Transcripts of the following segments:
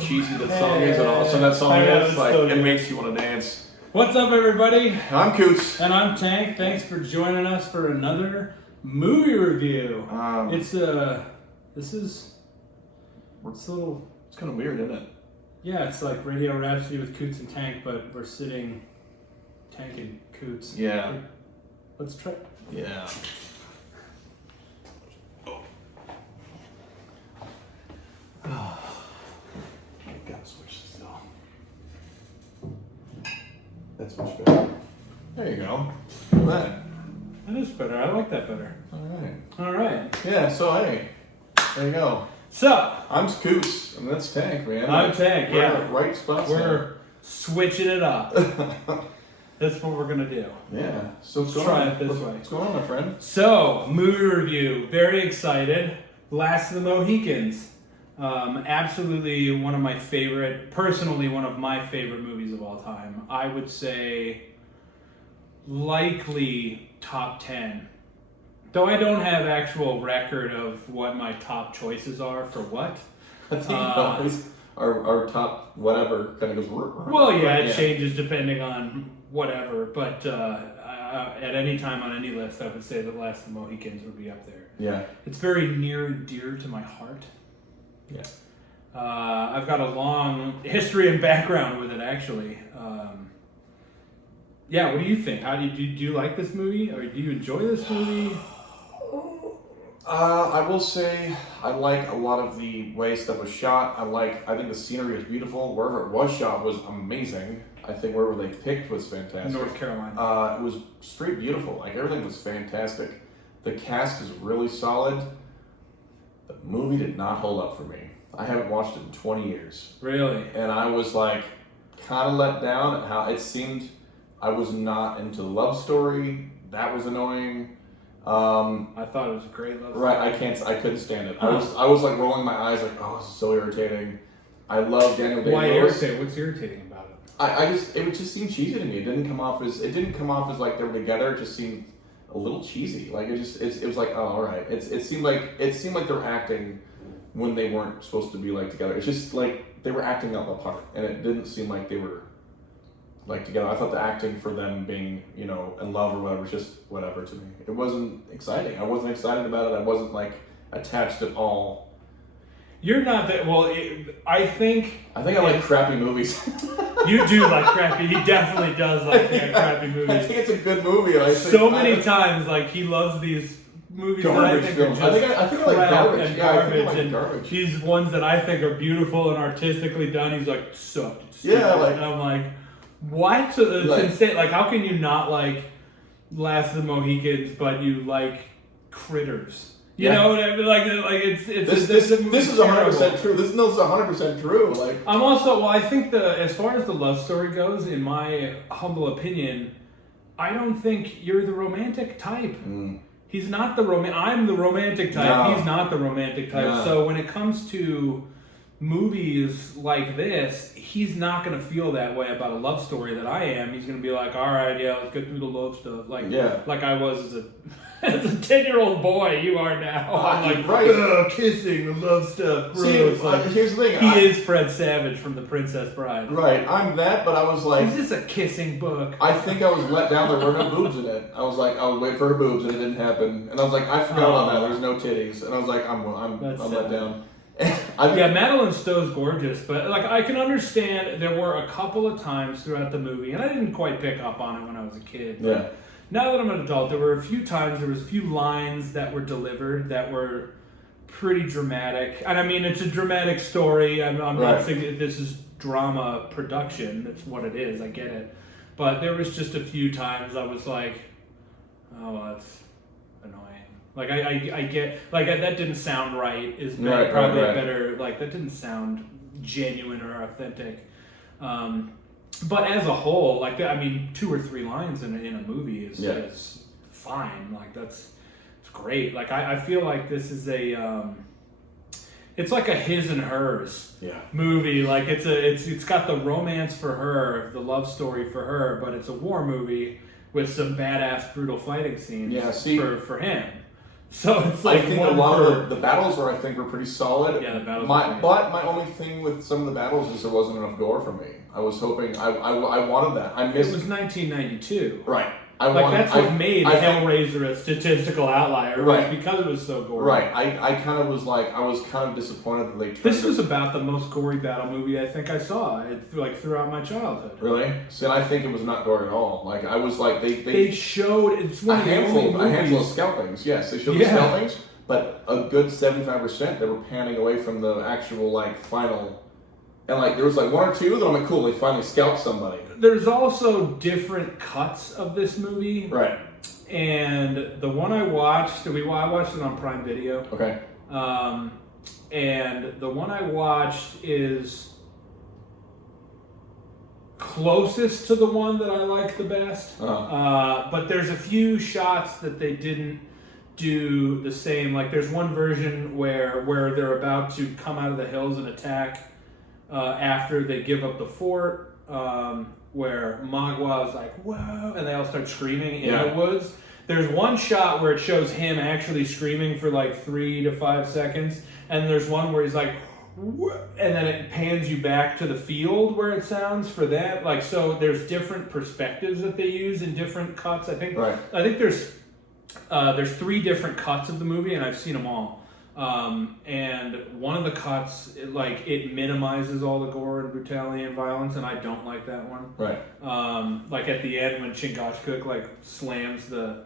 Cheesy that song is, and all of a sudden that song is like it makes you want to dance. What's up, everybody? I'm Coots, and I'm Tank. Thanks for joining us for another movie review. It's kind of weird, isn't it? Yeah, it's like Radio Rhapsody with Coots and Tank, but we're sitting Tank and Coots. Yeah. Let's try. Yeah. Gotta switch this though. That's much better. There you go. Look at that. That is better. I like that better. All right. Yeah, so hey, there you go. So, I'm Coots, and that's Tank, man. I'm Tank, we're yeah. In the right spots. We're switching it up. That's what we're going to do. Yeah. So let's try it this way. What's going on, my friend? So, movie review. Very excited. Last of the Mohicans. Absolutely one of my favorite movies of all time. I would say likely top 10. Though I don't have actual record of what my top choices are for what. I think always our top whatever kind of goes. Well, yeah, it changes depending on whatever. But at any time on any list, I would say that Last of the Mohicans would be up there. Yeah. It's very near and dear to my heart. Yeah. I've got a long history and background with it, actually. Yeah, what do you think? Do you like this movie, or do you enjoy this movie? I will say I like a lot of the way stuff was shot. I think the scenery was beautiful. Wherever it was shot was amazing. I think wherever they picked was fantastic. North Carolina. It was straight beautiful. Like everything was fantastic. The cast is really solid. The movie did not hold up for me. I haven't watched it in 20 years. Really? And I was like kind of let down at how it seemed. I was not into the love story. That was annoying. I thought it was a great love story. Right, I couldn't stand it. I was like rolling my eyes like, oh, this is so irritating. I love Daniel Day-Lewis. Why irritating? What's irritating about it? It just seemed cheesy to me. It didn't come off as like they were together. It just seemed a little cheesy. Like it was like, oh, all right. It seemed like they were acting when they weren't supposed to be like together. It's just like they were acting out the part, and it didn't seem like they were like together. I thought the acting for them being, in love or whatever was just whatever to me. It wasn't exciting. I wasn't excited about it. I wasn't like attached at all. You're not that well. I think I like crappy movies. You do like crappy. He definitely does like crappy movies. I think it's a good movie. And so many times, like he loves these movies garbage that I think films. are just I think I like garbage. And yeah, garbage. I think I like garbage. These ones that I think are beautiful and artistically done, he's like, sucked. Yeah, like, and I'm like, what? It's insane. Like, how can you not like Last of the Mohicans, but you like Critters? You know what I mean? Like it's this is 100% true. This is 100% true. Like I'm also I think as far as the love story goes, in my humble opinion, I don't think you're the romantic type. He's not the I'm the romantic type. No. He's not the romantic type. No. So when it comes to movies like this, he's not going to feel that way about a love story that I am. He's going to be like, all right, yeah, let's get through the love stuff. Like I was as a 10-year-old boy, you are now. I'm like, right. Kissing, the love stuff, gross. See, here's the thing. He is Fred Savage from The Princess Bride. Right, I'm that, but I was like... Is this a kissing book? I think I was let down. There were no boobs in it. I was like, I was waiting for her boobs, and it didn't happen. And I was like, I forgot about that. There's no titties. And I was like, I'm let down. Yeah, Madeline Stowe's gorgeous, but like I can understand there were a couple of times throughout the movie, and I didn't quite pick up on it when I was a kid. Yeah. Now that I'm an adult, there were a few times, there was a few lines that were delivered that were pretty dramatic. And I mean, it's a dramatic story. I'm not saying this is drama production. That's what it is. I get it. But there was just a few times I was like, oh, well, that's annoying. Like, I get, like, that didn't sound right. Is probably better, like, that didn't sound genuine or authentic. But as a whole, like, I mean, 2 or 3 lines in a movie is fine. Like, it's great. Like, I feel like this is it's like a his and hers movie. Like, it's got the romance for her, the love story for her, but it's a war movie with some badass, brutal fighting scenes for him. So it's like I think a lot of the battles were pretty solid. Yeah, the battles. But my only thing with some of the battles is there wasn't enough gore for me. I was hoping I wanted that. I missed. It was 1992. Right. That's what made Hellraiser a statistical outlier, right? Because it was so gory. Right. I kind of was like, I was kind of disappointed that they turned This was about the most gory battle movie I think I saw, throughout my childhood. Really? See, I think it was not gory at all. Like, I was like, they showed, it's one a handful of scalpings. Yes, they showed the scalpings, but a good 75% they were panning away from the actual, like, final. And, like, there was, like, 1 or 2 that I'm like, cool, they finally scalped somebody. There's also different cuts of this movie. Right. And the one I watched, I watched it on Prime Video. Okay. And the one I watched is closest to the one that I like the best. But there's a few shots that they didn't do the same. Like, there's one version where they're about to come out of the hills and attack after they give up the fort, where Magua is like, whoa, and they all start screaming in the woods. There's one shot where it shows him actually screaming for like 3 to 5 seconds, and there's one where he's like, whoa, and then it pans you back to the field where it sounds for that. Like, so there's different perspectives that they use in different cuts. I think there's 3 different cuts of the movie, and I've seen them all. And one of the cuts, it minimizes all the gore and brutality and violence, and I don't like that one. Right. Like at the end when Chingachgook slams the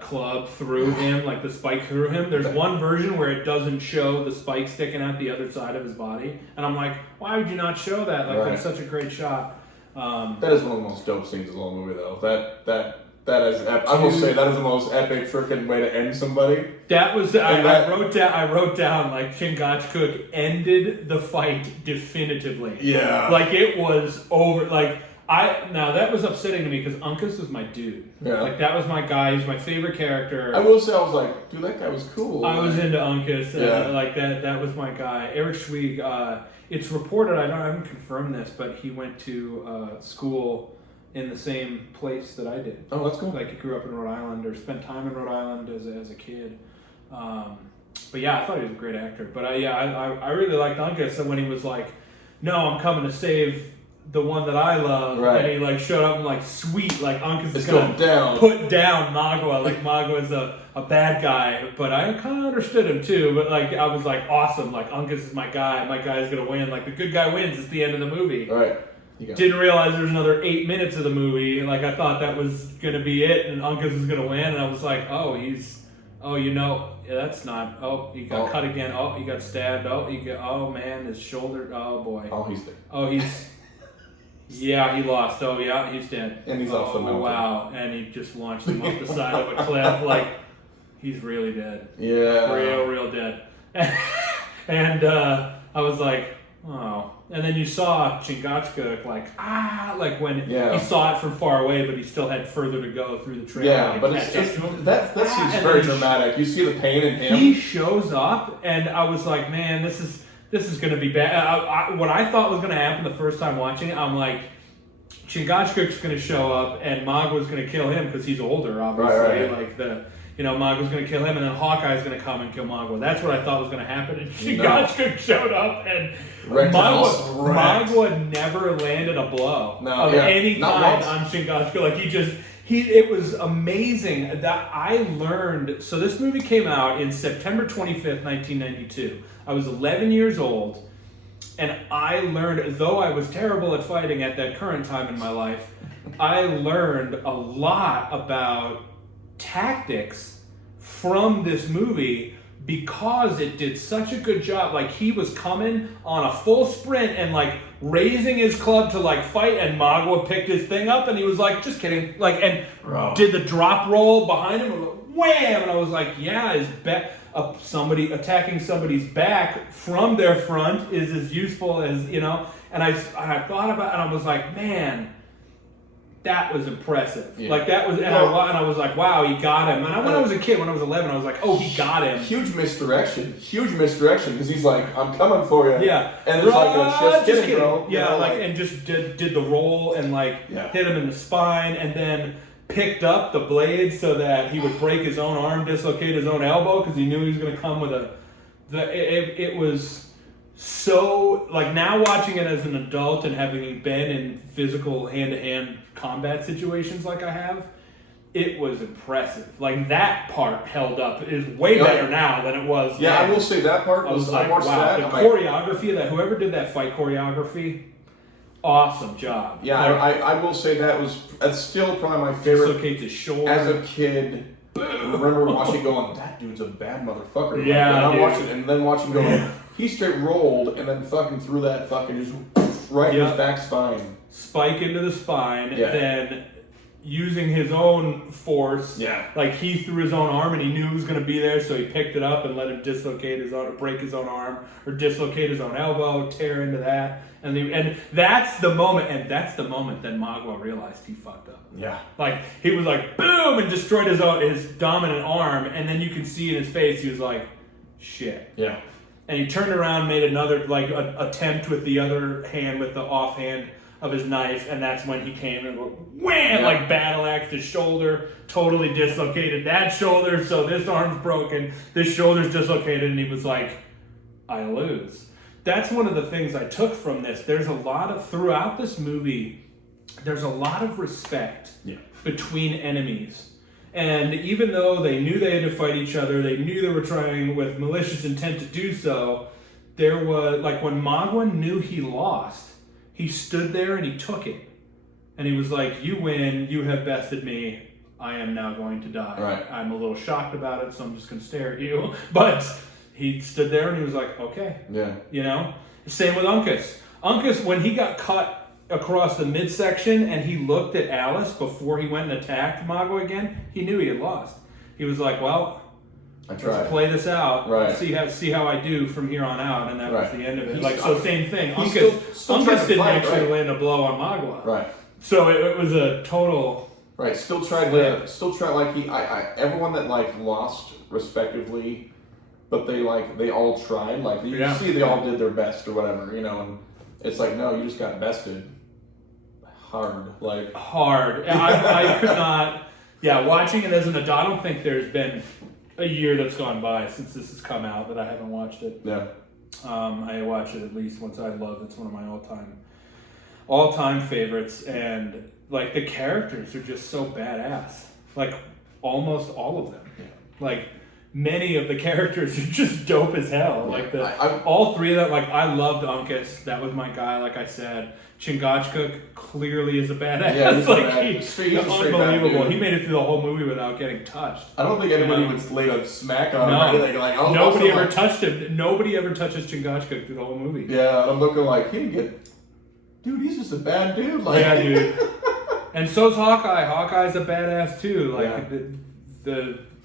club through him, like the spike through him. There's one version where it doesn't show the spike sticking out the other side of his body, and I'm like, why would you not show that? Like, that's such a great shot. That is one of the most dope scenes of the whole movie, though. That is, I will say, that is the most epic freaking way to end somebody. That was, I wrote down, like, Chingachgook ended the fight definitively. Yeah. Like, it was over, like, now that was upsetting to me because Uncas was my dude. Yeah. Like, that was my guy, he's my favorite character. I will say, I was like, dude, that guy was cool. I was into Uncas, like, that was my guy. Eric Schweig, it's reported, I haven't confirmed this, but he went to school in the same place that I did. Oh, that's cool. Like, he grew up in Rhode Island or spent time in Rhode Island as a kid. But yeah, I thought he was a great actor. But I really liked Uncas. So when he was like, no, I'm coming to save the one that I love, and he like showed up and like, sweet, like Uncas is going to put down Magua. Like, Magua is a bad guy. But I kind of understood him too. But like, I was like, awesome. Like, Uncas is my guy. My guy's going to win. Like, the good guy wins. It's the end of the movie. All right. Didn't realize there was another 8 minutes of the movie. Like, I thought that was going to be it, and Uncas was going to win, and I was like, that's not, he got cut again, he got stabbed, man, his shoulder, oh boy. Oh, he's dead. He lost, he's dead. And he's off the mountain. Wow, and he just launched him off the side of a cliff, like, he's really dead. Yeah. Real dead. And I was like, oh. And then you saw Chingachgook like when he saw it from far away, but he still had further to go through the trail. Yeah, but that seems very dramatic. You see the pain in him. He shows up, and I was like, man, this this is going to be bad. What I thought was going to happen the first time watching it, I'm like, Chingachgook's going to show up and Magwa's going to kill him because he's older, obviously. Right. Like Magwa's going to kill him, and then Hawkeye's going to come and kill Magwa. That's what I thought was going to happen. And Chingachgook showed up, and Magwa never landed a blow of any kind on Chingachgook. Like it was amazing that I learned. So this movie came out in September 25th, 1992. I was 11 years old, and I learned, though I was terrible at fighting at that current time in my life, I learned a lot about tactics from this movie because it did such a good job. Like, he was coming on a full sprint and like raising his club to like fight, and Magwa picked his thing up and he was like, just kidding, like, and did the drop roll behind him and wham, and I was like, yeah, his back, somebody attacking somebody's back from their front is as useful as, and I thought about it, and I was like, man, that was impressive. Yeah. Like, that was, and I was like, wow, he got him. And when I was a kid, when I was 11, I was like, oh, he got him. Huge misdirection, because he's like, I'm coming for you. Yeah. And it's like, just kidding, bro. Yeah, and just did the roll and hit him in the spine, and then picked up the blade so that he would break his own arm, dislocate his own elbow, because he knew he was going to come with it was so, like, now watching it as an adult and having been in physical hand-to-hand combat situations like I have, it was impressive. Like, that part held up. It is way better now than it was then. I will say that part was like, wow, the choreography, that whoever did that fight choreography, awesome job. Yeah, I will say that's still probably my favorite. Dislocates his shoulder. As a kid, I remember watching going, that dude's a bad motherfucker. Yeah, and then watching going, he straight rolled and then fucking threw that fucking just right in his back spine. Spike into the spine, then using his own force. Yeah. Like, he threw his own arm and he knew he was going to be there, so he picked it up and let him dislocate his own, break his own arm, or dislocate his own elbow, tear into that. And that's the moment that Magwa realized he fucked up. Yeah. Like, he was like, boom, and destroyed his dominant arm, and then you can see in his face, he was like, shit. Yeah. And he turned around, made another, like, attempt with the other hand, with the offhand of his knife, and that's when he came and wham, like battle axed his shoulder, totally dislocated that shoulder, so this arm's broken, this shoulder's dislocated, and he was like, I lose. That's one of the things I took from this. There's a lot of, throughout this movie, there's a lot of respect between enemies. And even though they knew they had to fight each other, they knew they were trying with malicious intent to do so, there was, like, when Magwa knew he lost, he stood there and he took it. And he was like, you win, you have bested me, I am now going to die. Right. I'm a little shocked about it, so I'm just going to stare at you. But he stood there and he was like, okay. Yeah. Same with Uncas. Uncas, when he got cut across the midsection and he looked at Alice before he went and attacked Magwa again, he knew he had lost. He was like, well, let's play this out. Right. See how I do from here on out, and that was the end of it. Same thing. Uncas Didn't actually land a blow on Magwa. Right. So it was a total. Right. Still tried like he. Everyone that like lost respectively, but they all tried. Like, you see, they all did their best or whatever, and it's like, no, you just got bested. Hard. I could not. Yeah, watching it as an adult, I don't think there's been a year that's gone by since this has come out that I haven't watched it. Yeah. I watch it at least once. I love it. It's one of my all-time favorites, and like, the characters are just so badass. Like, almost all of them. Yeah. Like, many of the characters are just dope as hell. Yeah. Like, all three of them. Like, I loved Uncas. That was my guy. Like I said, Chingachgook clearly is a badass. Yeah, he's unbelievable. He made it through the whole movie without getting touched. I don't think anybody would lay a smack on him. Or anything. Nobody ever touched him. Nobody ever touches Chingachgook through the whole movie. Yeah, I'm looking like, he didn't get. Dude, he's just a bad dude. Like, yeah, dude. And so's Hawkeye. Hawkeye's a badass too. Like,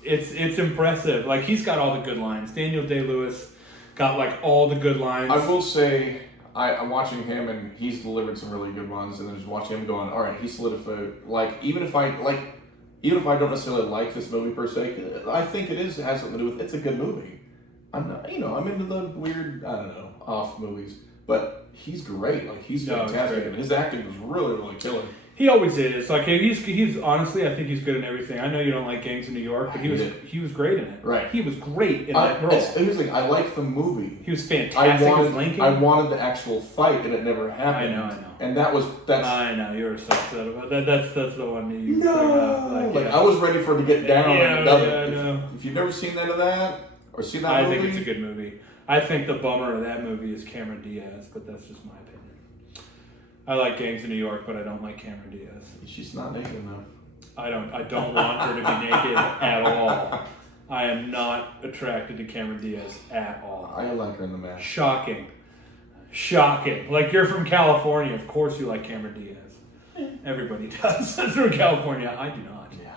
it's impressive. Like, he's got all the good lines. Daniel Day-Lewis got like all the good lines. I will say, I'm watching him and he's delivered some really good ones, and then just watching him going, all right, he solidified. Like, even if I don't necessarily like this movie per se, I think it has something to do with, it's a good movie. I'm not, I'm into the weird, I don't know, off movies. But he's great. Like, he's fantastic. And his acting was really, really killer. He always is. Like, he's honestly, I think he's good in everything. I know you don't like Gangs of New York, but he was great in it. Right. He was great in that role. Here's the thing, I like the movie. He was fantastic as Lincoln. I wanted the actual fight, and it never happened. I know. And that's... I know, you were so upset about that. That's the one that you... No! I was ready for it to get down, and it doesn't. I know. If you've never seen that, or seen that movie... I think it's a good movie. I think the bummer of that movie is Cameron Diaz, but that's just my opinion. I like Gangs of New York, but I don't like Cameron Diaz. She's not naked enough. I don't want her to be naked at all. I am not attracted to Cameron Diaz at all. I like her in the mask. Shocking. Like, you're from California. Of course you like Cameron Diaz. Everybody does. That's from California. I do not. Yeah.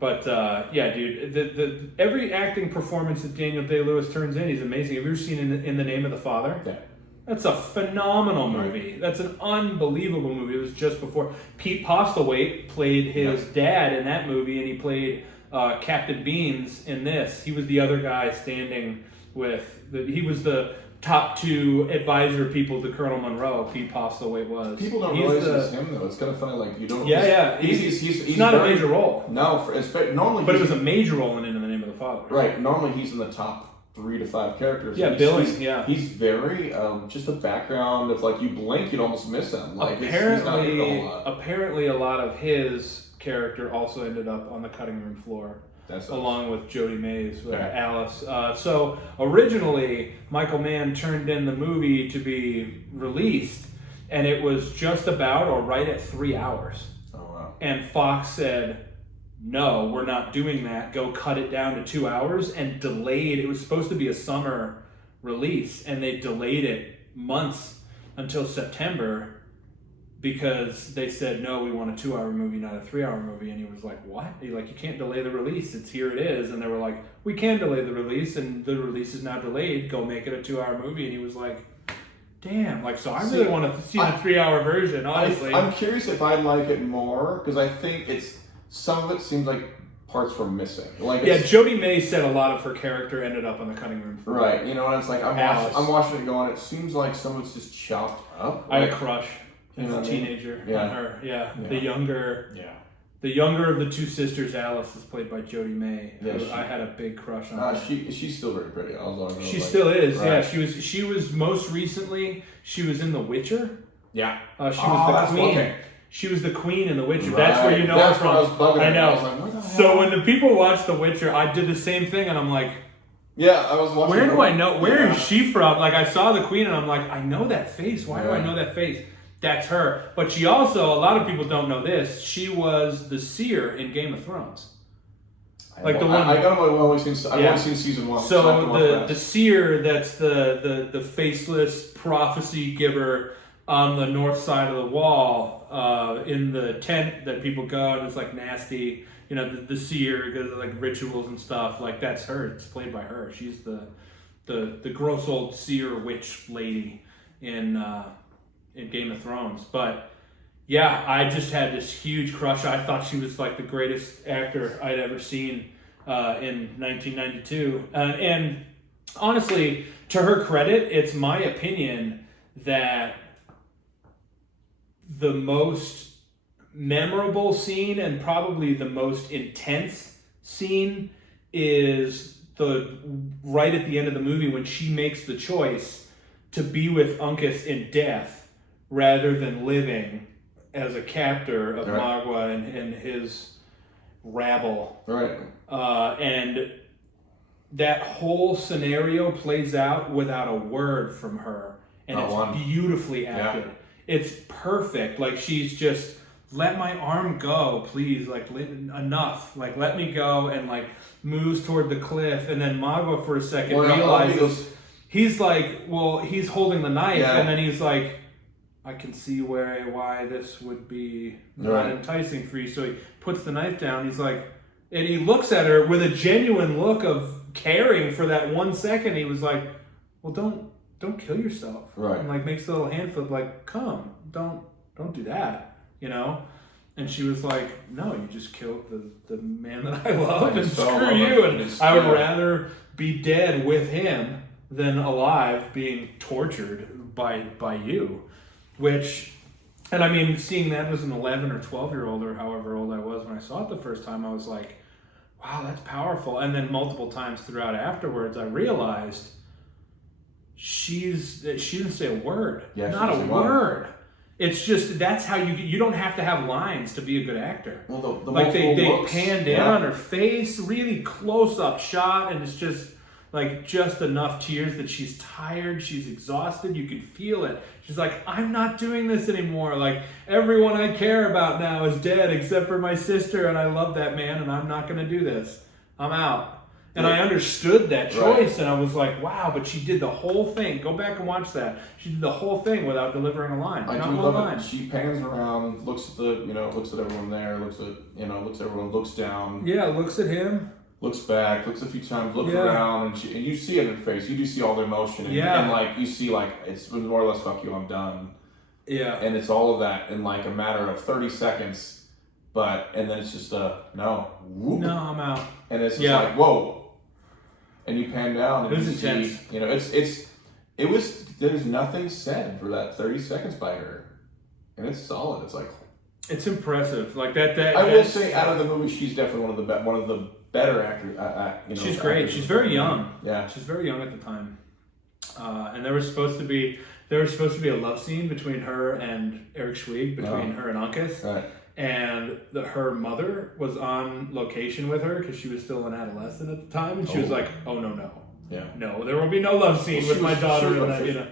But, yeah, dude, the every acting performance that Daniel Day-Lewis turns in, he's amazing. Have you ever seen In the Name of the Father? Yeah. That's a phenomenal movie. That's an unbelievable movie. It was just before Pete Postlethwaite played his dad in that movie, and he played Captain Beans in this. He was the other guy standing he was the top two advisor people to Colonel Monroe. Pete Postlethwaite was. People don't realize it's him though. It's kind of funny. Like, you don't. Yeah. He's not a major role. No, normally. But it was a major role in the Name of the Father. Right. Normally he's in the top 3 to 5 characters. Yeah, billing. Yeah, he's very just a background. If like you blink, you'd almost miss him. Like, he's not in a whole lot. Apparently, a lot of his character also ended up on the cutting room floor, along with Jodie Mays, Alice. So originally, Michael Mann turned in the movie to be released, and it was just about or right at 3 hours. Oh wow! And Fox said, no, we're not doing that. Go cut it down to 2 hours, and delayed. It was supposed to be a summer release, and they delayed it months until September because they said, no, we want a 2-hour movie, not a 3-hour movie. And he was like, what? You can't delay the release. Here it is. And they were like, we can delay the release, and the release is now delayed. Go make it a 2-hour movie. And he was like, damn. So I really want to see the 3-hour version, honestly. I'm curious if I like it more, because I think some of it seems like parts were missing. Jodie May said a lot of her character ended up on the cutting room floor. Right, and it's like I'm watching it going, it seems like some of it's just chopped up. I had a crush as a teenager on her. Yeah. The younger of the two sisters, Alice, is played by Jodie May. Yeah, I had a big crush on her. She's still very pretty. She still is. Right. Yeah, she was most recently. She was in The Witcher. Yeah. She was the queen. Okay. She was the queen in The Witcher. Right. That's where you know her from. I was bugging I know. I was like, what the hell? So when the people watch The Witcher, I did the same thing, and I'm like, yeah, I was watching. Where do I know? Where is she from? Like, I saw the queen, and I'm like, I know that face. Why do I know that face? That's her. But she also, a lot of people don't know this, she was the seer in Game of Thrones. I've only seen season 1. So the seer, that's the faceless prophecy giver on the north side of the wall, in the tent that people go, and it's like nasty, the seer, because like rituals and stuff, like that's her. It's played by her. She's the gross old seer witch lady in Game of Thrones. But yeah, I just had this huge crush. I thought she was like the greatest actor I'd ever seen in 1992. And honestly, to her credit, it's my opinion that the most memorable scene and probably the most intense scene is right at the end of the movie when she makes the choice to be with Uncas in death rather than living as a captor of Magua and his rabble. Right. And that whole scenario plays out without a word from her. And it's beautifully acted. Yeah. It's perfect. Like, she's just, let my arm go, please. Like, enough. Like, let me go, and like moves toward the cliff. And then Magua for a second realizes he's like, well, he's holding the knife, and then he's like, I can see why this would be not enticing for you. So he puts the knife down. He's like, and he looks at her with a genuine look of caring for that 1 second. He was like, well, don't kill yourself. Right. And like makes a little hand flip, like, come, don't do that, And she was like, no, you just killed the man that I love, and screw you. And I would rather be dead with him than alive being tortured by you. Which, and I mean, seeing that as an 11 or 12-year-old or however old I was when I saw it the first time, I was like, wow, that's powerful. And then multiple times throughout afterwards, I realized she didn't say a word. Yeah, not a word. It's just, that's how you don't have to have lines to be a good actor. Well, the like they looks, pan down on her face, really close up shot, and it's just like just enough tears that she's tired, she's exhausted, you can feel it. She's like, I'm not doing this anymore. Like, everyone I care about now is dead except for my sister, and I love that man, and I'm not going to do this. I'm out. And I understood that choice, and I was like, wow, but she did the whole thing. Go back and watch that. She did the whole thing without delivering a line. I do love it. She pans around, looks at looks at everyone there, looks at everyone, looks down. Yeah, looks at him. Looks back, looks a few times, looks around, and you see it in her face. You do see all the emotion, and like you see like it's more or less fuck you, I'm done. Yeah. And it's all of that in like a matter of 30 seconds, and then it's just no, whoop. No, I'm out. And it's just like whoa, and you pan down and it was you intense. See, it was there's nothing said for that 30 seconds by her, and it's solid. It's like it's impressive. Like that. I will say, out of the movie, she's definitely one of the better actors. She's great. She's very young. Yeah, she's very young at the time. And there was supposed to be a love scene between her and Eric Schweig, between her and Uncas. Right. And her mother was on location with her because she was still an adolescent at the time, and she was like, "Oh no, yeah, no, there will be no love scene with my daughter."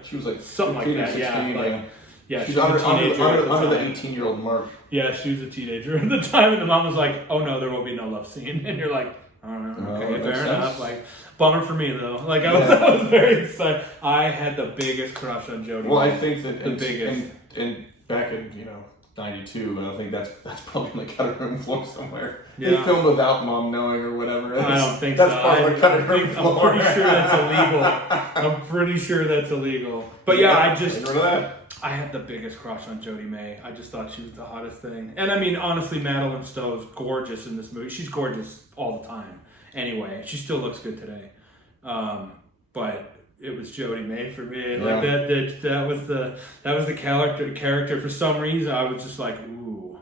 She was like something like that. 16, yeah, she's she was a teenager under the 18-year-old mark. Yeah, she was a teenager at the time, and the mom was like, "Oh no, there will be no love scene," and you're like, "Oh no, okay, fair enough." Like, bummer for me though. Like I was very excited. I had the biggest crush on Jodie. Well, I think that the biggest. And back in 92, and I think that's probably in the cutting room floor somewhere. Yeah. They filmed without mom knowing or whatever. I don't think that's so. Part of the cutting room floor. I'm pretty sure that's illegal. But I had the biggest crush on Jodie May. I just thought she was the hottest thing. And I mean, honestly, Madeline Stowe's gorgeous in this movie. She's gorgeous all the time. Anyway, she still looks good today. But it was Jodie May for me. Like that was the character. For some reason, I was just like, ooh,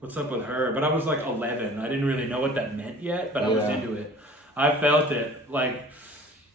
what's up with her? But I was like 11. I didn't really know what that meant yet, but I was into it. I felt it. Like,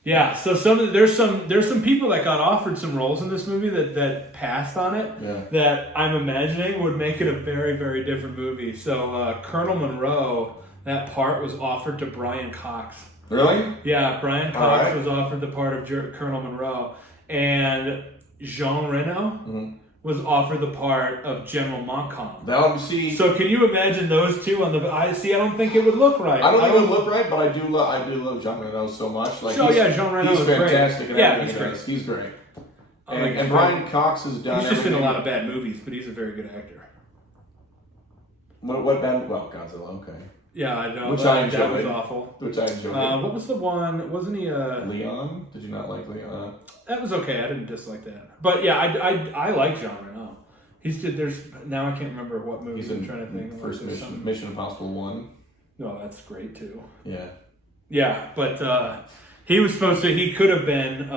yeah. So there's some people that got offered some roles in this movie that passed on it. Yeah. That I'm imagining would make it a very, very different movie. So Colonel Monroe, that part was offered to Brian Cox. Really? Yeah, Brian Cox was offered the part of Colonel Monroe, and Jean Reno was offered the part of General Montcalm. That would see. So can you imagine those two on the? I don't think it would look right. I don't think it would look right, but I do love Jean Reno so much. Like, Jean Reno is fantastic. Great. He's great. He's great. And Brian Cox has done. He's just in a lot of bad movies, but he's a very good actor. What bad? Well, Godzilla. Okay. Yeah, I know. Which I enjoyed. That was awful. Which I enjoyed. What was the one? Wasn't he Leon? Did you not like Leon? That was okay. I didn't dislike that. But yeah, I like Jean Reno. Now I can't remember what movie I'm trying to think. First Mission Impossible 1. No, that's great too. Yeah. Yeah, but he could have been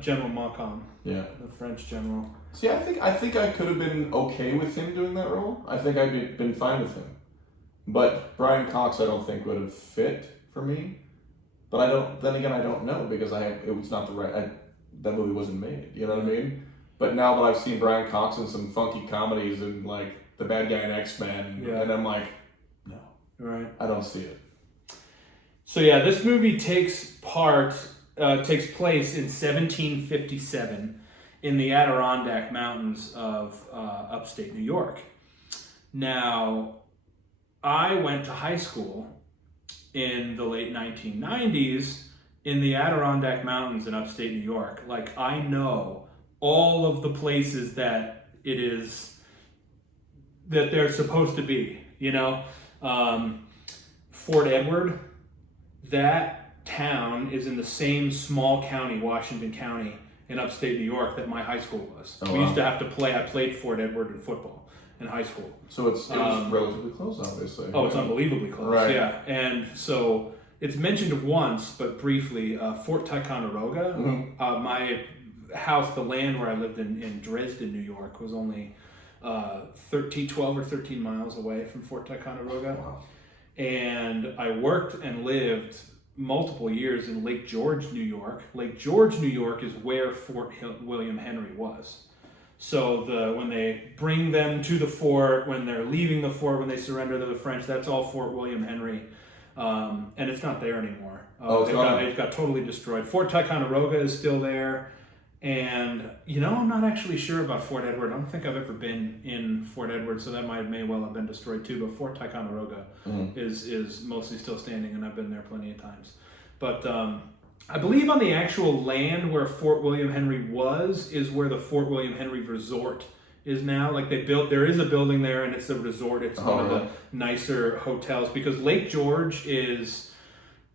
General Montcalm. Yeah. The French general. See, I think I could have been okay with him doing that role. I think I'd been fine with him. But Brian Cox, I don't think would have fit for me. But I don't know because it was not the right. That movie wasn't made. You know what I mean? But now that I've seen Brian Cox in some funky comedies and like the bad guy in X-Men, and I'm like, no, right? I don't see it. So yeah, this movie takes place in 1757 in the Adirondack Mountains of upstate New York. Now, I went to high school in the late 1990s in the Adirondack Mountains in upstate New York. Like, I know all of the places that they're supposed to be, Fort Edward, that town is in the same small county, Washington County, in upstate New York, that my high school was. Oh, we used to have to play. I played Fort Edward in football in high school. So it was relatively close, obviously. Oh, it's unbelievably close. Right. Yeah. And so it's mentioned once, but briefly, Fort Ticonderoga. Mm-hmm. My house, the land where I lived in Dresden, New York, was only 12 or 13 miles away from Fort Ticonderoga. Wow. And I worked and lived multiple years in Lake George, New York. Lake George, New York is where Fort William Henry was. So when they bring them to the fort, when they're leaving the fort, when they surrender to the French, that's all Fort William Henry. And it's not there anymore. It got totally destroyed. Fort Ticonderoga is still there. And, I'm not actually sure about Fort Edward. I don't think I've ever been in Fort Edward, so that may well have been destroyed too. But Fort Ticonderoga is mostly still standing, and I've been there plenty of times. But I believe on the actual land where Fort William Henry was is where the Fort William Henry Resort is now. Like there is a building there, and it's a resort. It's one of the nicer hotels, because Lake George is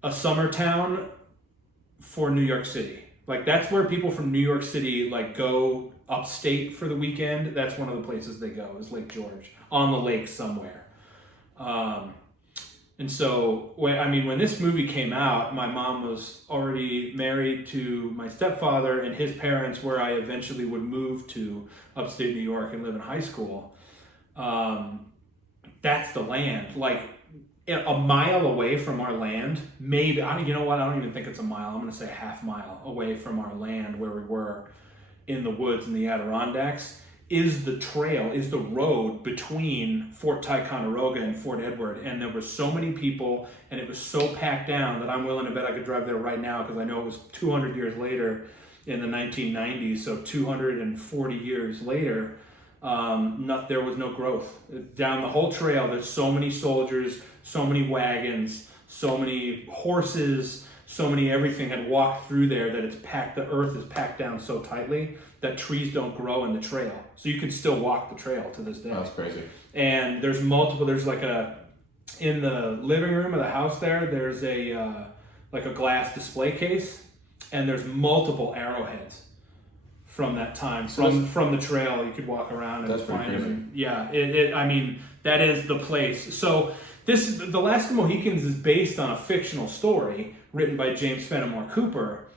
a summer town for New York City. Like that's where people from New York City go upstate for the weekend. That's one of the places they go, is Lake George, on the lake somewhere. And so when this movie came out, my mom was already married to my stepfather and his parents, where I eventually would move to upstate New York and live in high school. That's the land. Like a mile away from our land, maybe, you know what, I don't even think it's a mile. I'm going to say a half mile away from our land where we were in the woods in the Adirondacks, is the road between Fort Ticonderoga and Fort Edward. And there were so many people, and it was so packed down that I'm willing to bet I could drive there right now, because I know it was 200 years later in the 1990s, so 240 years later, there was no growth. Down the whole trail, there's so many soldiers, so many wagons, so many horses, so many everything had walked through there that it's packed. The earth is packed down so tightly that trees don't grow in the trail. So you can still walk the trail to this day. That's crazy. And there's in the living room of the house there's a glass display case, and there's multiple arrowheads from that time, from the trail. You could walk around and find them. Yeah, that is the place. So The Last of the Mohicans is based on a fictional story written by James Fenimore Cooper,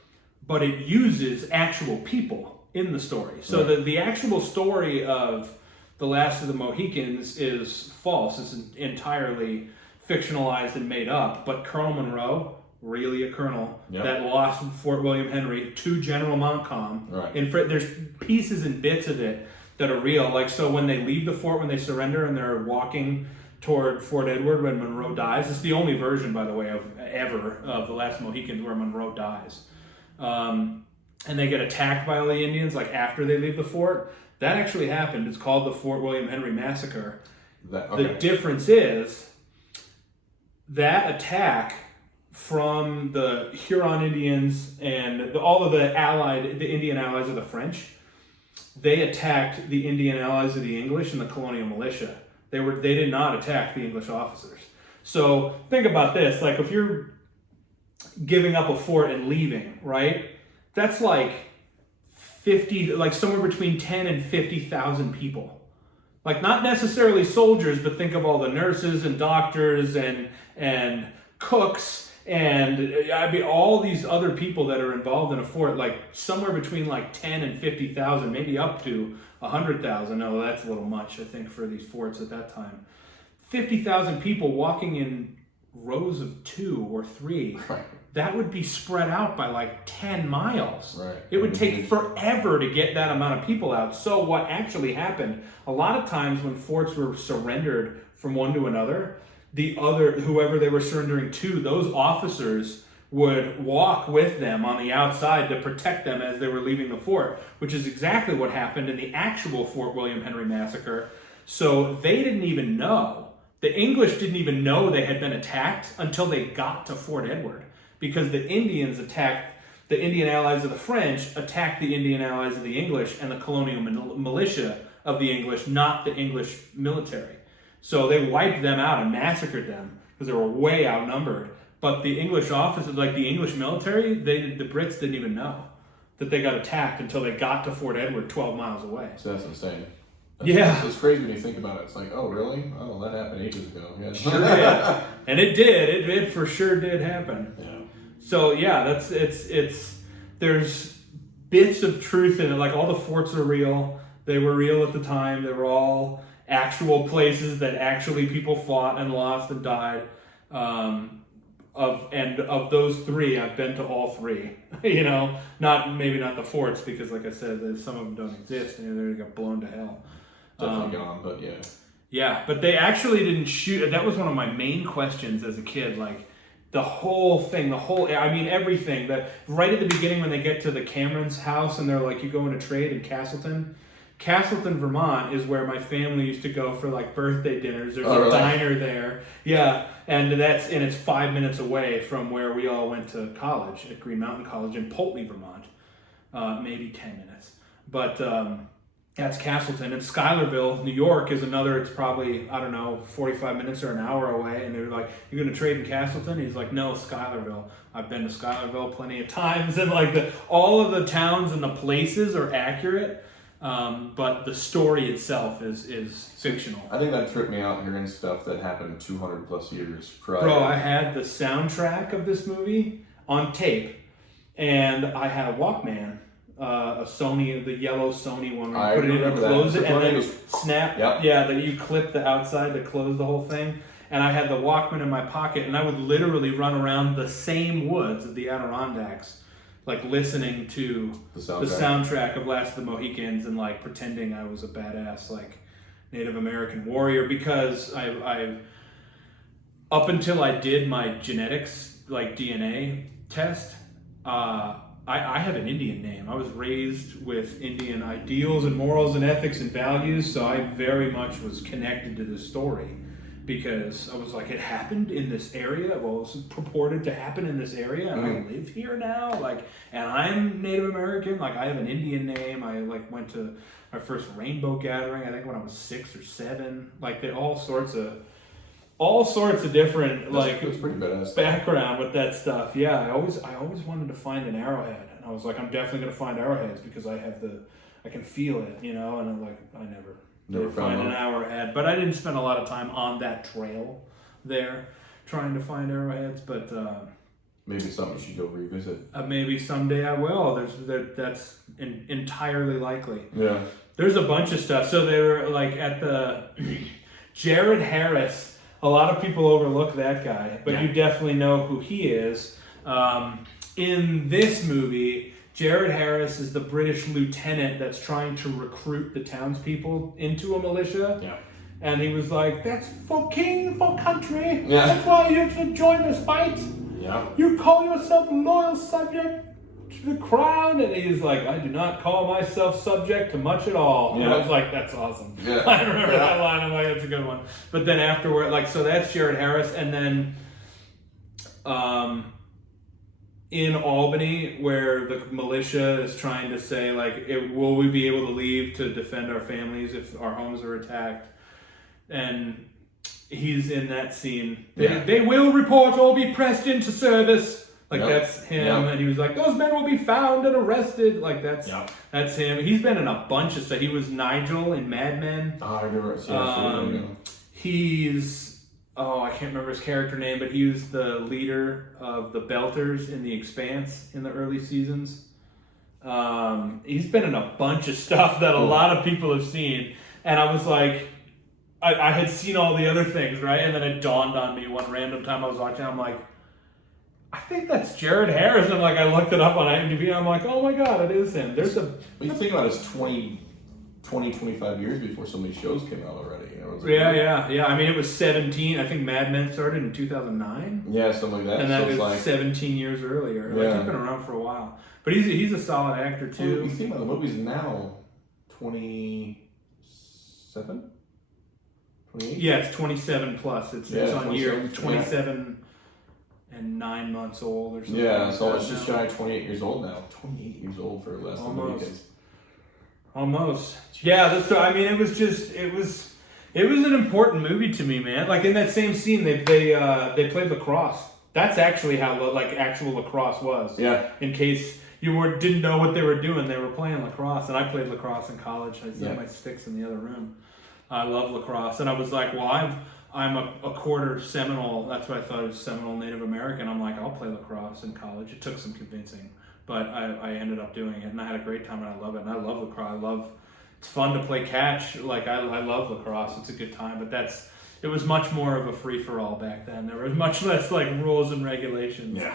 but it uses actual people in the story. So the actual story of The Last of the Mohicans is false. It's entirely fictionalized and made up. But Colonel Monroe, really a colonel, that lost Fort William Henry to General Montcalm. Right. There's pieces and bits of it that are real. Like, so when they leave the fort, when they surrender and they're walking toward Fort Edward when Monroe dies, it's the only version, by the way, of The Last Mohicans where Monroe dies. And they get attacked by all the Indians, like after they leave the fort. That actually happened. It's called the Fort William Henry Massacre. The difference is that attack from the Huron Indians and all of the Indian allies of the French, they attacked the Indian allies of the English and the colonial militia. They did not attack the English officers. So think about this, like if you're giving up a fort and leaving, right? That's like somewhere between 10 and 50,000 people. Like not necessarily soldiers, but think of all the nurses and doctors and cooks and all these other people that are involved in a fort, like somewhere between 10 and 50,000, maybe up to 100,000. No, that's a little much, I think, for these forts at that time. 50,000 people walking in rows of 2 or 3. Right. That would be spread out by 10 miles. Right. It would take forever to get that amount of people out. So what actually happened, a lot of times when forts were surrendered from one to another, whoever they were surrendering to, those officers would walk with them on the outside to protect them as they were leaving the fort, which is exactly what happened in the actual Fort William Henry Massacre. So they didn't even know. The English didn't even know they had been attacked until they got to Fort Edward, because the Indians attacked the Indian allies of the French, attacked the Indian allies of the English and the colonial militia of the English, not the English military. So they wiped them out and massacred them because they were way outnumbered. But the English officers, like the English military, the Brits didn't even know that they got attacked until they got to Fort Edward 12 miles away. So that's insane. It's crazy when you think about it. It's like, oh, really? Oh, that happened ages ago. Yeah. Sure did. And it did. It for sure did happen. Yeah. So yeah, there's bits of truth in it. Like all the forts are real. They were real at the time. They were all actual places that actually people fought and lost and died. Of those three, I've been to all three. You know, maybe not the forts because, like I said, some of them don't exist and they got blown to hell. Definitely gone, but yeah. Yeah, but they actually didn't shoot. That was one of my main questions as a kid. Like the whole thing, everything. That right at the beginning when they get to the Cameron's house and they're like, you go in a trade in Castleton. Castleton, Vermont is where my family used to go for like birthday dinners. There's a diner there. Yeah, and it's 5 minutes away from where we all went to college at Green Mountain College in Poultney, Vermont. Maybe 10 minutes. But that's Castleton. And Schuylerville, New York is another, it's probably, 45 minutes or an hour away. And they're like, you're going to trade in Castleton? He's like, no, Schuylerville. I've been to Schuylerville plenty of times. And like all of the towns and the places are accurate. But the story itself is fictional. I think that tripped me out hearing stuff that happened 200 plus years prior. Bro, I had the soundtrack of this movie on tape, and I had a Walkman, a Sony, the yellow Sony one. Where you put it in and close it, and then snap. Yep. Yeah, that you clip the outside to close the whole thing. And I had the Walkman in my pocket, and I would literally run around the same woods of the Adirondacks, like listening to the soundtrack of Last of the Mohicans and like pretending I was a badass like Native American warrior because I up until I did my genetics like DNA test, I have an Indian name. I was raised with Indian ideals and morals and ethics and values, so I very much was connected to this story. Because I was like, it happened in this area. Well, it was purported to happen in this area, and I live here now. Like, and I'm Native American. Like, I have an Indian name. I like went to my first rainbow gathering. I think when I was 6 or 7. Like, all sorts of different It's pretty badass background with that stuff. Yeah, I always wanted to find an arrowhead, and I was like, I'm definitely gonna find arrowheads because I can feel it, you know. And I'm like, I never find an arrowhead, but I didn't spend a lot of time on that trail there trying to find arrowheads. But maybe something you should go revisit. Maybe someday I will. That's entirely likely. Yeah. There's a bunch of stuff. So they were like at the Jared Harris. A lot of people overlook that guy, but you definitely know who he is. In this movie, Jared Harris is the British lieutenant that's trying to recruit the townspeople into a militia. Yeah. And he was like, that's for king, for country. Yeah. That's why you should join this fight. Yeah. You call yourself a loyal subject to the crown. And he's like, I do not call myself subject to much at all. Yeah. And I was like, that's awesome. Yeah. I remember that line. I'm like, that's a good one. But then afterward, like, so that's Jared Harris. And then in Albany, where the militia is trying to say, like, will we be able to leave to defend our families if our homes are attacked? And he's in that scene. They will report or be pressed into service. Like, that's him. Yep. And he was like, those men will be found and arrested. Like, that's him. He's been in a bunch of stuff. He was Nigel in Mad Men. Oh, I remember. I can't remember his character name, but he was the leader of the Belters in The Expanse in the early seasons. He's been in a bunch of stuff that a lot of people have seen. And I was like, I had seen all the other things, right? And then it dawned on me one random time I was watching, I'm like, I think that's Jared Harris. And like, I looked it up on IMDb and I'm like, oh my God, it is him. When you think about it, it's 25 years before so many shows came out already. You know, yeah. I mean, it was 17. I think Mad Men started in 2009. Yeah, something like that. And that was like 17 years earlier. Like, he's been around for a while. But he's a solid actor, too. You think about the movie's now 27? 28? Yeah, it's 27 plus. It's on year 27 and 9 months old or something. Yeah, so it's just shy of 28 years old now. 28 years old for Last of the Mohicans. Almost. Yeah, it was an important movie to me, man. Like in that same scene, they played lacrosse. That's actually how like actual lacrosse was. Yeah. In case didn't know what they were doing. They were playing lacrosse, and I played lacrosse in college. I set Yeah. my sticks in the other room. I love lacrosse, and I was like, well, I'm a quarter Seminole. That's what I thought, it was Seminole Native American. I'm like, I'll play lacrosse in college. It took some convincing, but I ended up doing it, and I had a great time, and I love it. And I love lacrosse. It's fun to play catch. Like I love lacrosse. It's a good time, but it was much more of a free for all back then. There was much less like rules and regulations. Yeah.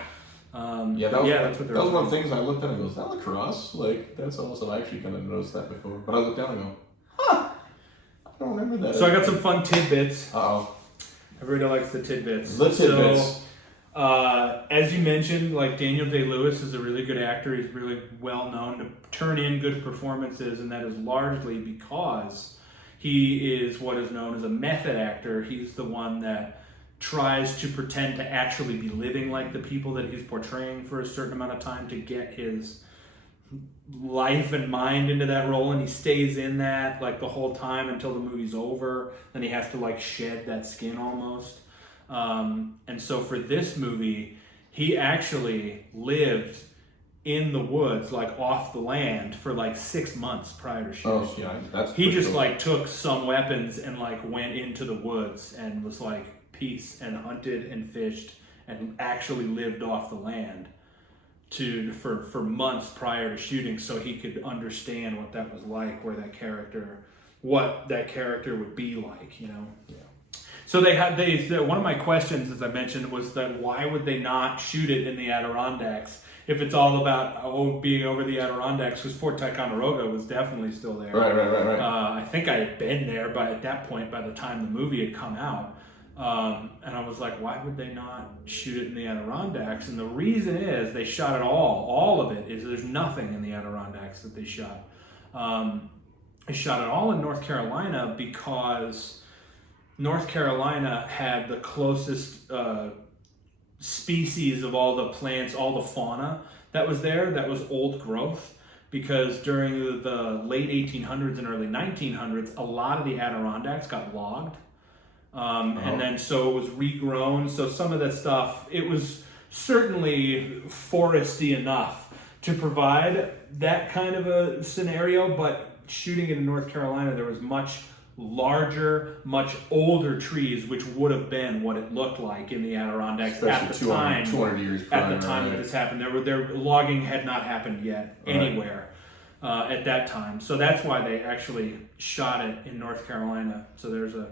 That's what that was one of the ththings I looked at and goes, is that lacrosse? Like, that's almost, I've actually kind of noticed that before. But I looked down and go, huh, I don't remember that. So I got some fun tidbits. Uh-oh. Everybody likes the tidbits. The tidbits. So, as you mentioned, like Daniel Day-Lewis is a really good actor. He's really well known to turn in good performances, and that is largely because he is what is known as a method actor. He's the one that tries to pretend to actually be living like the people that he's portraying for a certain amount of time to get his life and mind into that role, and he stays in that like the whole time until the movie's over. Then he has to like shed that skin almost. And so for this movie, he actually lived in the woods, like off the land, for like 6 months prior to shooting. Oh, yeah, that's he just cool. like took some weapons and like went into the woods and was like peace and hunted and fished and actually lived off the land for months prior to shooting, so he could understand what that was like, what that character would be like, you know. Yeah. So one of my questions, as I mentioned, was that why would they not shoot it in the Adirondacks if it's all about being over the Adirondacks? Because Fort Ticonderoga was definitely still there. Right. I think I had been there at that point by the time the movie had come out. And I was like, why would they not shoot it in the Adirondacks? And the reason is they shot it all of it is there's nothing in the Adirondacks that they shot. They shot it all in North Carolina because North Carolina had the closest species of all the plants, all the fauna that was there, that was old growth. Because during the late 1800s and early 1900s, a lot of the Adirondacks got logged. And then so it was regrown. So some of that stuff, it was certainly foresty enough to provide that kind of a scenario, but shooting it in North Carolina, there was much larger, much older trees, which would have been what it looked like in the Adirondacks Especially at the time. 200 years prior, at the time that this happened. Their logging had not happened yet anywhere at that time. So that's why they actually shot it in North Carolina. So there's a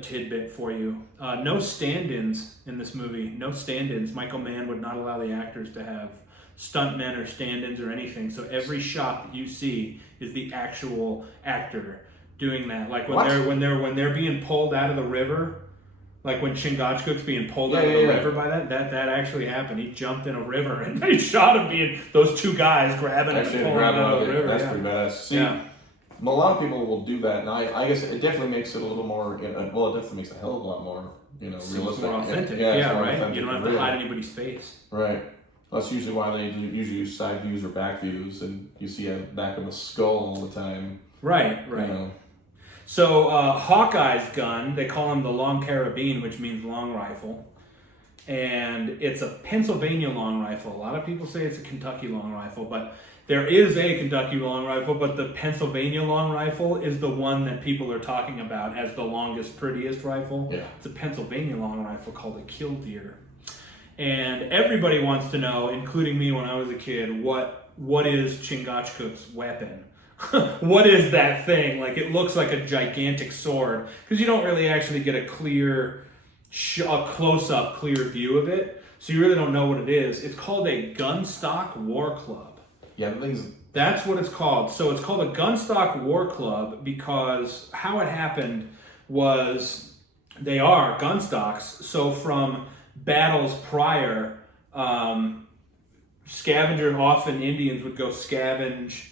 tidbit for you. No stand-ins in this movie. No stand-ins. Michael Mann would not allow the actors to have stuntmen or stand-ins or anything. So every shot that you see is the actual actor doing that. Like when they're being pulled out of the river, like when Chingachgook's being pulled out of the river by that actually happened. He jumped in a river and they shot him being those two guys grabbing him and pulling him out of the river. That's pretty badass. See, a lot of people will do that, and I guess it definitely makes it a little more. Well, it definitely makes a hell of a lot more, realistic, more authentic. Yeah, more right. authentic, You don't have to hide anybody's face. Right. That's usually why they usually use side views or back views, and you see a back of a skull all the time. Right. You know. So Hawkeye's gun, they call him the long carabine, which means long rifle. And it's a Pennsylvania long rifle. A lot of people say it's a Kentucky long rifle, but there is a Kentucky long rifle, but the Pennsylvania long rifle is the one that people are talking about as the longest, prettiest rifle. Yeah. It's a Pennsylvania long rifle called a killdeer. And everybody wants to know, including me when I was a kid, what is Chingachgook's weapon? What is that thing? Like, it looks like a gigantic sword, because you don't really actually get a close-up, clear view of it, so you really don't know what it is. It's called a gunstock war club. Yeah, That's what it's called. So it's called a gunstock war club because how it happened was they are gunstocks. So from battles prior, often Indians would go scavenge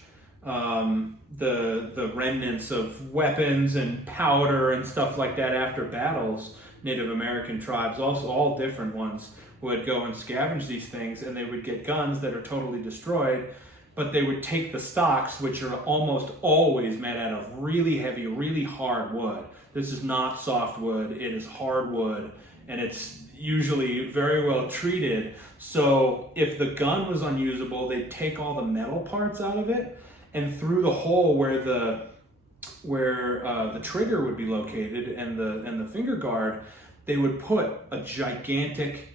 the remnants of weapons and powder and stuff like that after battles. Native American tribes, also all different ones, would go and scavenge these things, and they would get guns that are totally destroyed, but they would take the stocks, which are almost always made out of really heavy, really hard wood. This is not soft wood, it is hard wood, and it's usually very well treated. So if the gun was unusable, they'd take all the metal parts out of it, and through the hole where the trigger would be located and the finger guard, they would put a gigantic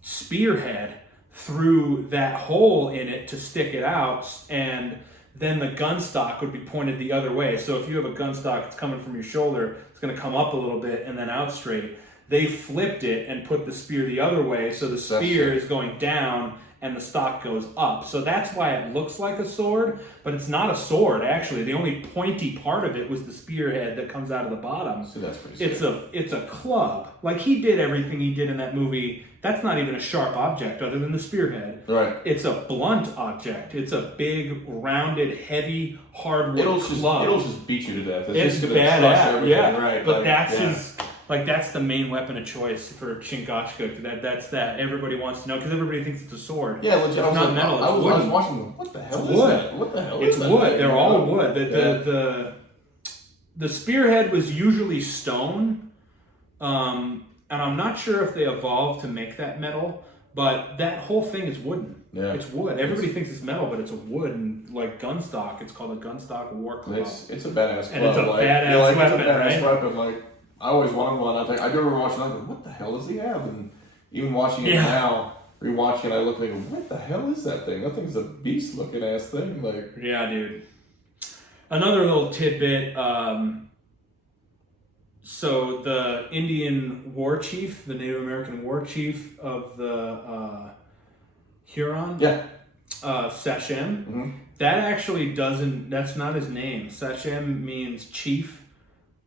spearhead through that hole in it to stick it out, and then the gun stock would be pointed the other way. So if you have a gun stock that's coming from your shoulder, it's going to come up a little bit and then out straight. They flipped it and put the spear the other way, so the spear is going down and the stock goes up. So that's why it looks like a sword, but it's not a sword, actually. The only pointy part of it was the spearhead that comes out of the bottom. So that's pretty sick. It's a club. Like, he did everything he did in that movie. That's not even a sharp object other than the spearhead. Right. It's a blunt object. It's a big, rounded, heavy, hardwood club. It'll just beat you to death. It's just badass. Yeah. Right. But that's the main weapon of choice for Chingachgook. That's that. Everybody wants to know because everybody thinks it's a sword. Yeah, legit. It's not metal. It's wood. I was watching them. What the hell it's is wood. that? What the hell it's is that? Wood. Thing? They're all wood. The spearhead was usually stone, and I'm not sure if they evolved to make that metal, but that whole thing is wooden. Yeah. It's wood. Everybody thinks it's metal, but it's a wood, and like gun stock. It's called a gun stock war club. It's a badass club. And it's a badass weapon, it's a badass right? weapon. Like, I always wanted one. I remember watching it, like, what the hell does he have? And even watching it now, rewatching it, I look like, what the hell is that thing? That thing's a beast looking ass thing. Like, yeah, dude. Another little tidbit. So the Indian war chief, the Native American war chief of the Huron, Sachem, that actually that's not his name. Sachem means chief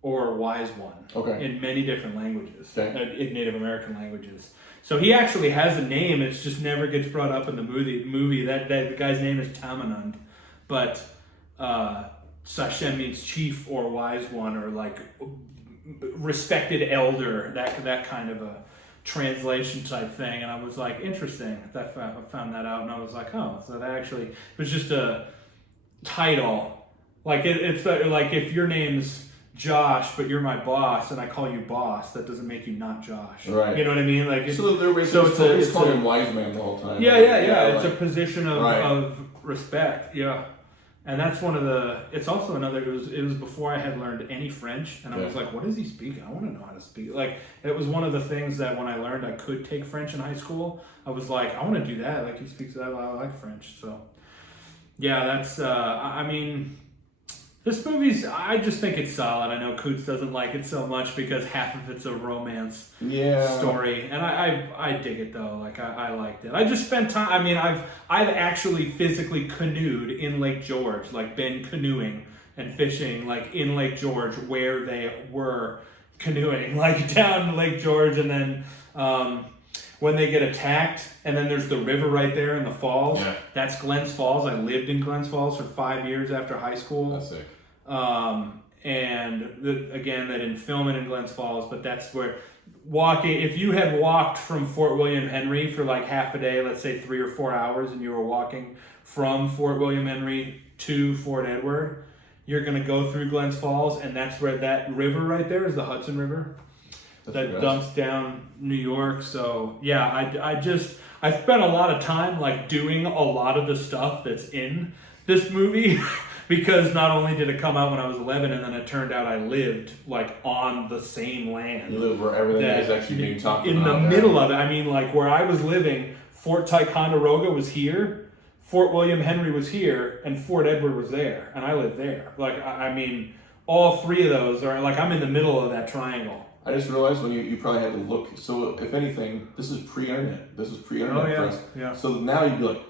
or wise one in many different languages, in Native American languages. So he actually has a name, it just never gets brought up in the movie. That the guy's name is Tamanund, but Sachem means chief or wise one, or like respected elder, that kind of a translation type thing. And I was like, interesting. I found that out, and I was like, oh, so that actually was just a title. Like it's like if your name's Josh, but you're my boss, and I call you boss, that doesn't make you not Josh. Right. You know what I mean? Like, so it's called him wise man the whole time. Yeah. It's a position of respect. Yeah. And that's it's also another, it was before I had learned any French, and I was like, what is he speaking? I want to know how to speak. Like, it was one of the things that when I learned I could take French in high school, I was like, I want to do that. Like, he speaks that, I like French. So, yeah, that's, I mean, this movie's, I just think it's solid. I know Coots doesn't like it so much because half of it's a romance story. And I dig it though. Like, I liked it. I just spent time, I mean, I've actually physically canoed in Lake George, like been canoeing and fishing like in Lake George where they were canoeing, like down Lake George, and then when they get attacked, and then there's the river right there in the falls. Yeah. That's Glens Falls. I lived in Glens Falls for 5 years after high school. That's sick. And again, they didn't film it in Glens Falls, but that's where if you had walked from Fort William Henry for like half a day, let's say 3 or 4 hours, and you were walking from Fort William Henry to Fort Edward, you're going to go through Glens Falls, and that's where that river right there is the Hudson River. That dumps down New York. So yeah, I spent a lot of time like doing a lot of the stuff that's in this movie because not only did it come out when I was 11, and then it turned out I lived like on the same land. You live where everything is actually being talked about. In the middle of it. I mean, like where I was living, Fort Ticonderoga was here, Fort William Henry was here, and Fort Edward was there, and I lived there. Like, I mean, all three of those are like, I'm in the middle of that triangle. I just realized when you probably had to look. So if anything, this is pre-internet. This is pre-internet for us. Yeah. So now you'd be like,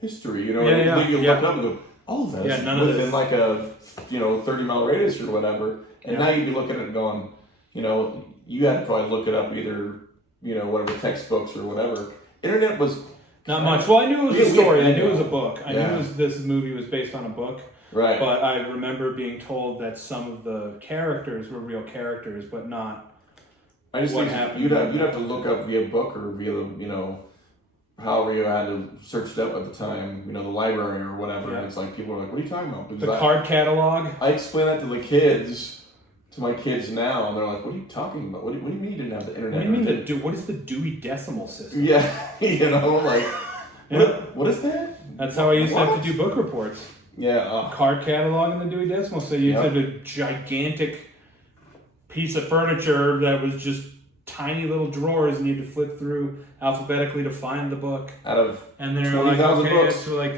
history. You know, you look up and go, oh, that's within like a 30-mile radius or whatever. And now you'd be looking at it going, you had to probably look it up either, whatever textbooks or whatever. Internet was not much. Well, I knew it was a story. I knew it was a book. I knew this movie was based on a book. Right. But I remember being told that some of the characters were real characters, but not. I just think you'd have to look up via book or via however you had to search it up at the time, the library or whatever. Yeah. And it's like people are like, "What are you talking about?" Because card catalog. I explain that to the kids to my kids now, and they're like, "What are you talking about? What do you mean you didn't have the internet?" What do you mean what is the Dewey Decimal System? Yeah, like, what is that? That's how I used to have to do book reports. Yeah. Card catalog and the Dewey Decimal. So you had a gigantic piece of furniture that was just tiny little drawers, and you had to flip through alphabetically to find the book. Out of and they're like, okay, books. so like,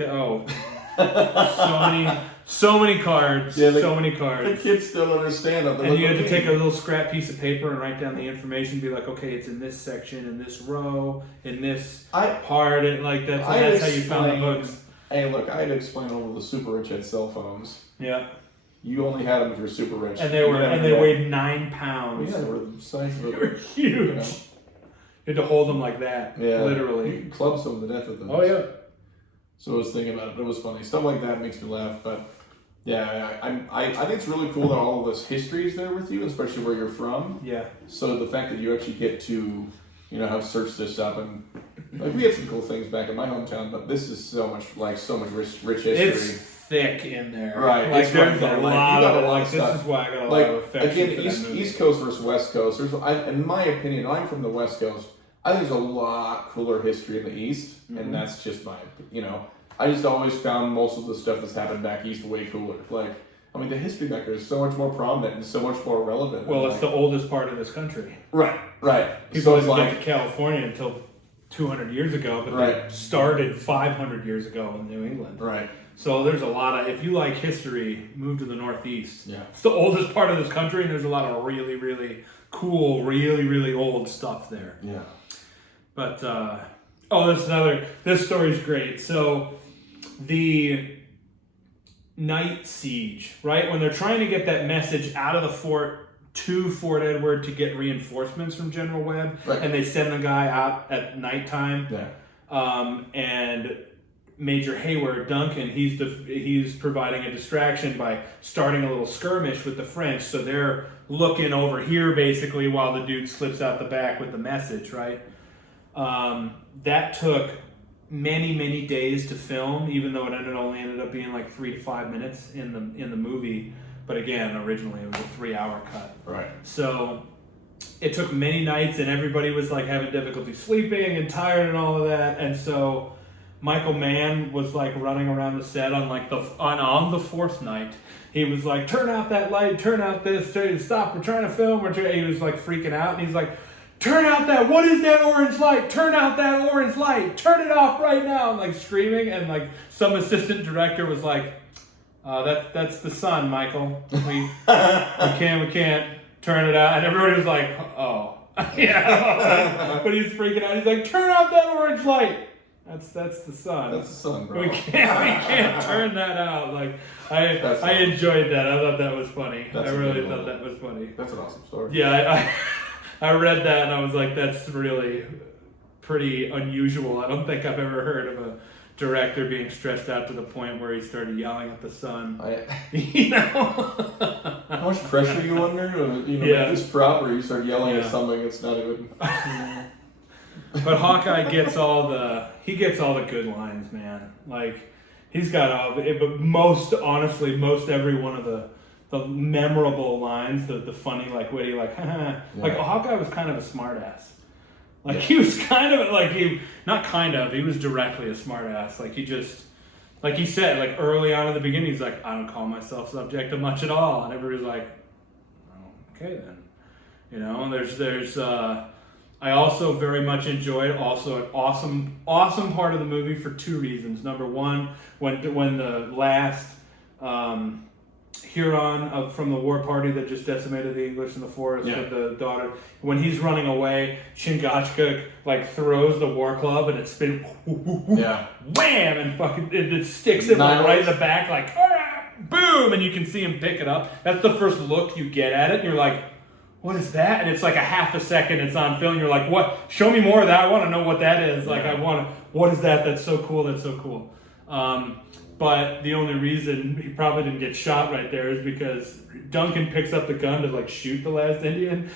so many cards, so many cards. The kids still understand that. And you had to take a little scrap piece of paper and write down the information. Be like, okay, it's in this section, in this row, in this part. And like that's how you found the books. Hey, look, I had to explain all of the super rich had cell phones. Yeah. You only had them if you're super rich. And they weighed 9 pounds. Yeah, they were the size of They were huge. You had to hold them like that. Yeah. Literally. You could club some to death with them. Oh, yeah. So I was thinking about it, but it was funny. Stuff like that makes me laugh. But yeah, I think it's really cool that all of this history is there with you, especially where you're from. Yeah. So the fact that you actually get to, have searched this up and like we had some cool things back in my hometown, but this is so much rich history. It's thick in there. Right. Like there's a lot of like this is why I got a lot of affection for again, East Coast versus West Coast. In my opinion, I'm from the West Coast. I think there's a lot cooler history in the East, and that's just my, I just always found most of the stuff that's happened back East way cooler. Like, I mean, the history back there is so much more prominent and so much more relevant. Well, it's the oldest part of this country. Right. People didn't get to California until 200 years ago, but they started 500 years ago in New England. Right. So there's a lot of, if you like history, move to the Northeast. Yeah. It's the oldest part of this country, and there's a lot of really, really cool, really, really old stuff there. Yeah. But, this story's great. So the night siege, right? When they're trying to get that message out of the fort to Fort Edward to get reinforcements from General Webb, and they send the guy out at nighttime. Yeah. And Major Hayward, Duncan, he's providing a distraction by starting a little skirmish with the French. So they're looking over here basically while the dude slips out the back with the message, right? That took many, many days to film, even though it only ended up being like 3 to 5 minutes in the movie. But again, originally it was a 3-hour cut. Right. So it took many nights, and everybody was like having difficulty sleeping and tired and all of that. And so Michael Mann was like running around the set on on the fourth night. He was like, turn out that light, turn out this, stop, we're trying to film. He was like freaking out, and he's like, turn out what is that orange light? Turn out that orange light, turn it off right now. And like screaming, and like some assistant director was like, that's the sun, Michael. We can't turn it out. And everybody was like, oh. Yeah. But he's freaking out. He's like, turn out that orange light. That's the sun. That's the sun, bro. We can't turn that out. Like I enjoyed that. I thought that was funny. I really thought that was funny. That's an awesome story. Yeah, I read that and I was like, that's really pretty unusual. I don't think I've ever heard of a director being stressed out to the point where he started yelling at the sun. How much pressure you under to make this prop where you start yelling at something that's not even. But Hawkeye gets all the good lines, man. Like he's got all the, but most every one of the memorable lines, the funny, like witty, like like Hawkeye was kind of a smartass. Like he was kind of like he was directly a smartass. Like he just, like he said, like early on in the beginning, he's like, I don't call myself subject to much at all, and everybody's like, oh, okay then, And there's I also very much enjoyed also an awesome part of the movie for 2 reasons. Number one, when the last Huron from the war party that just decimated the English in the forest with the daughter, when he's running away, Chingachgook like throws the war club and it spins, wham, and fucking it sticks him like, right in the back, like boom, and you can see him pick it up. That's the first look you get at it, and you're like, what is that? And it's like a half a second it's on film. You're like, what? Show me more of that. I want to know what that is. Like, what is that? That's so cool. That's so cool. But the only reason he probably didn't get shot right there is because Duncan picks up the gun to like shoot the last Indian.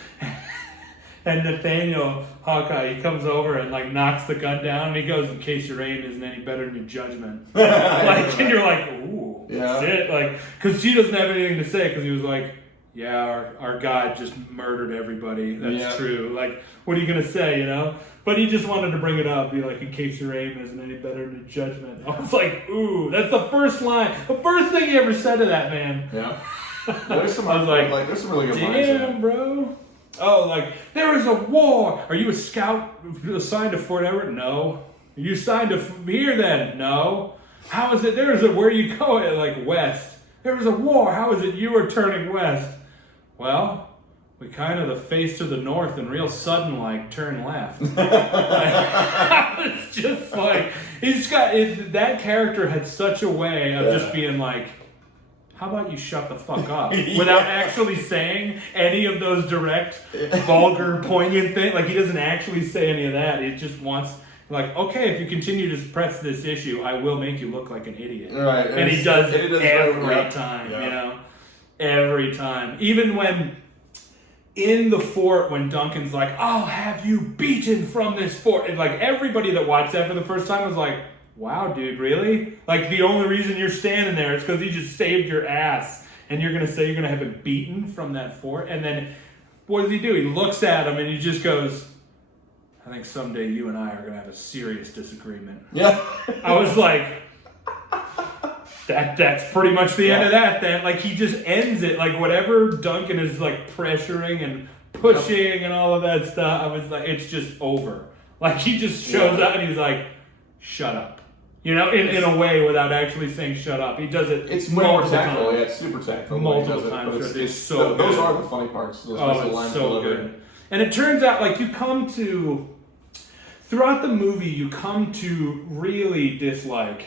And Nathaniel Hawkeye, he comes over and like knocks the gun down, and he goes, in case your aim isn't any better than your judgment. Like, and you're like, ooh, shit. Like, cause she doesn't have anything to say, cause he was like, yeah, our God just murdered everybody. That's Yeah. true. Like, what are you going to say, you know? But he just wanted to bring it up, be like, in case your aim isn't any better than your judgment. I was like, ooh, that's the first line. The first thing he ever said to that man. Yeah. There's some, I was like, there's some really good lines in damn, it. bro. Oh, like, there is a war. Are you a scout assigned to Fort Everett? No. Are you assigned to here then? No. How is it? There is a, where are you going? Like, west. There is a war. How is it you are turning west? Well, we kind of the face to the north and real sudden like turn left. It's just like he's got that character had such a way of just being like, how about you shut the fuck up without actually saying any of those direct, vulgar, poignant things. Like he doesn't actually say any of that. He just wants. Like, okay, if you continue to press this issue, I will make you look like an idiot. Right. And he does it every right. time, Yeah. you know? Every time. Even when in the fort, when Duncan's like, I'll have you beaten from this fort. And like everybody that watched that for the first time was like, wow, dude, really? Like the only reason you're standing there is because he just saved your ass. And you're going to say you're going to have him beaten from that fort? And then what does he do? He looks at him and he just goes, I think someday you and I are going to have a serious disagreement. Yeah. I was like, that's pretty much the end of that then. Like he just ends it. Like whatever Duncan is like pressuring and pushing and all of that stuff, I was like, it's just over. Like he just shows up and he's like, shut up. You know, in a way without actually saying shut up. He does it. It's more tactful. Yeah, it's super tactful. Multiple times. It's so those good. are the funny parts. Those It's so good. And it turns out like you come to... Throughout the movie, you come to really dislike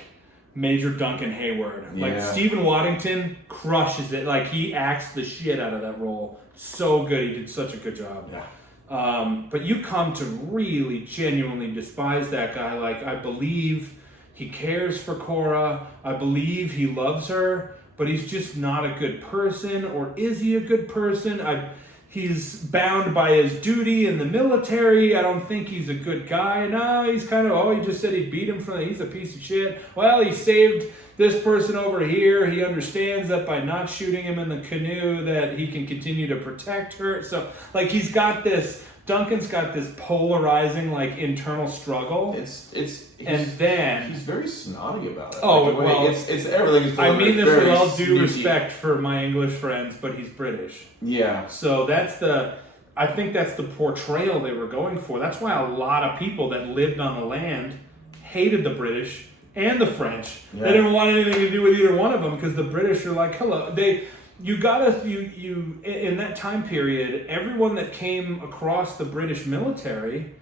Major Duncan Hayward. Like, Stephen Waddington crushes it. Like, he acts the shit out of that role. So good. He did such a good job. Yeah. But you come to really genuinely despise that guy. Like, I believe he cares for Cora. I believe he loves her. But he's just not a good person. Or is he a good person? He's bound by his duty in the military. I don't think he's a good guy. No, he's kind of, he just said he beat him he's a piece of shit. Well, he saved this person over here. He understands that by not shooting him in the canoe that he can continue to protect her. So, like, Duncan's got this polarizing, like, internal struggle. He's very snotty about it. Oh, like, well, it's everything is I mean this with all due sneaky. respect for my English friends, but he's British. Yeah. So I think that's the portrayal they were going for. That's why a lot of people that lived on the land hated the British and the French. Yeah. They didn't want anything to do with either one of them because the British are like, hello, in that time period, everyone that came across the British military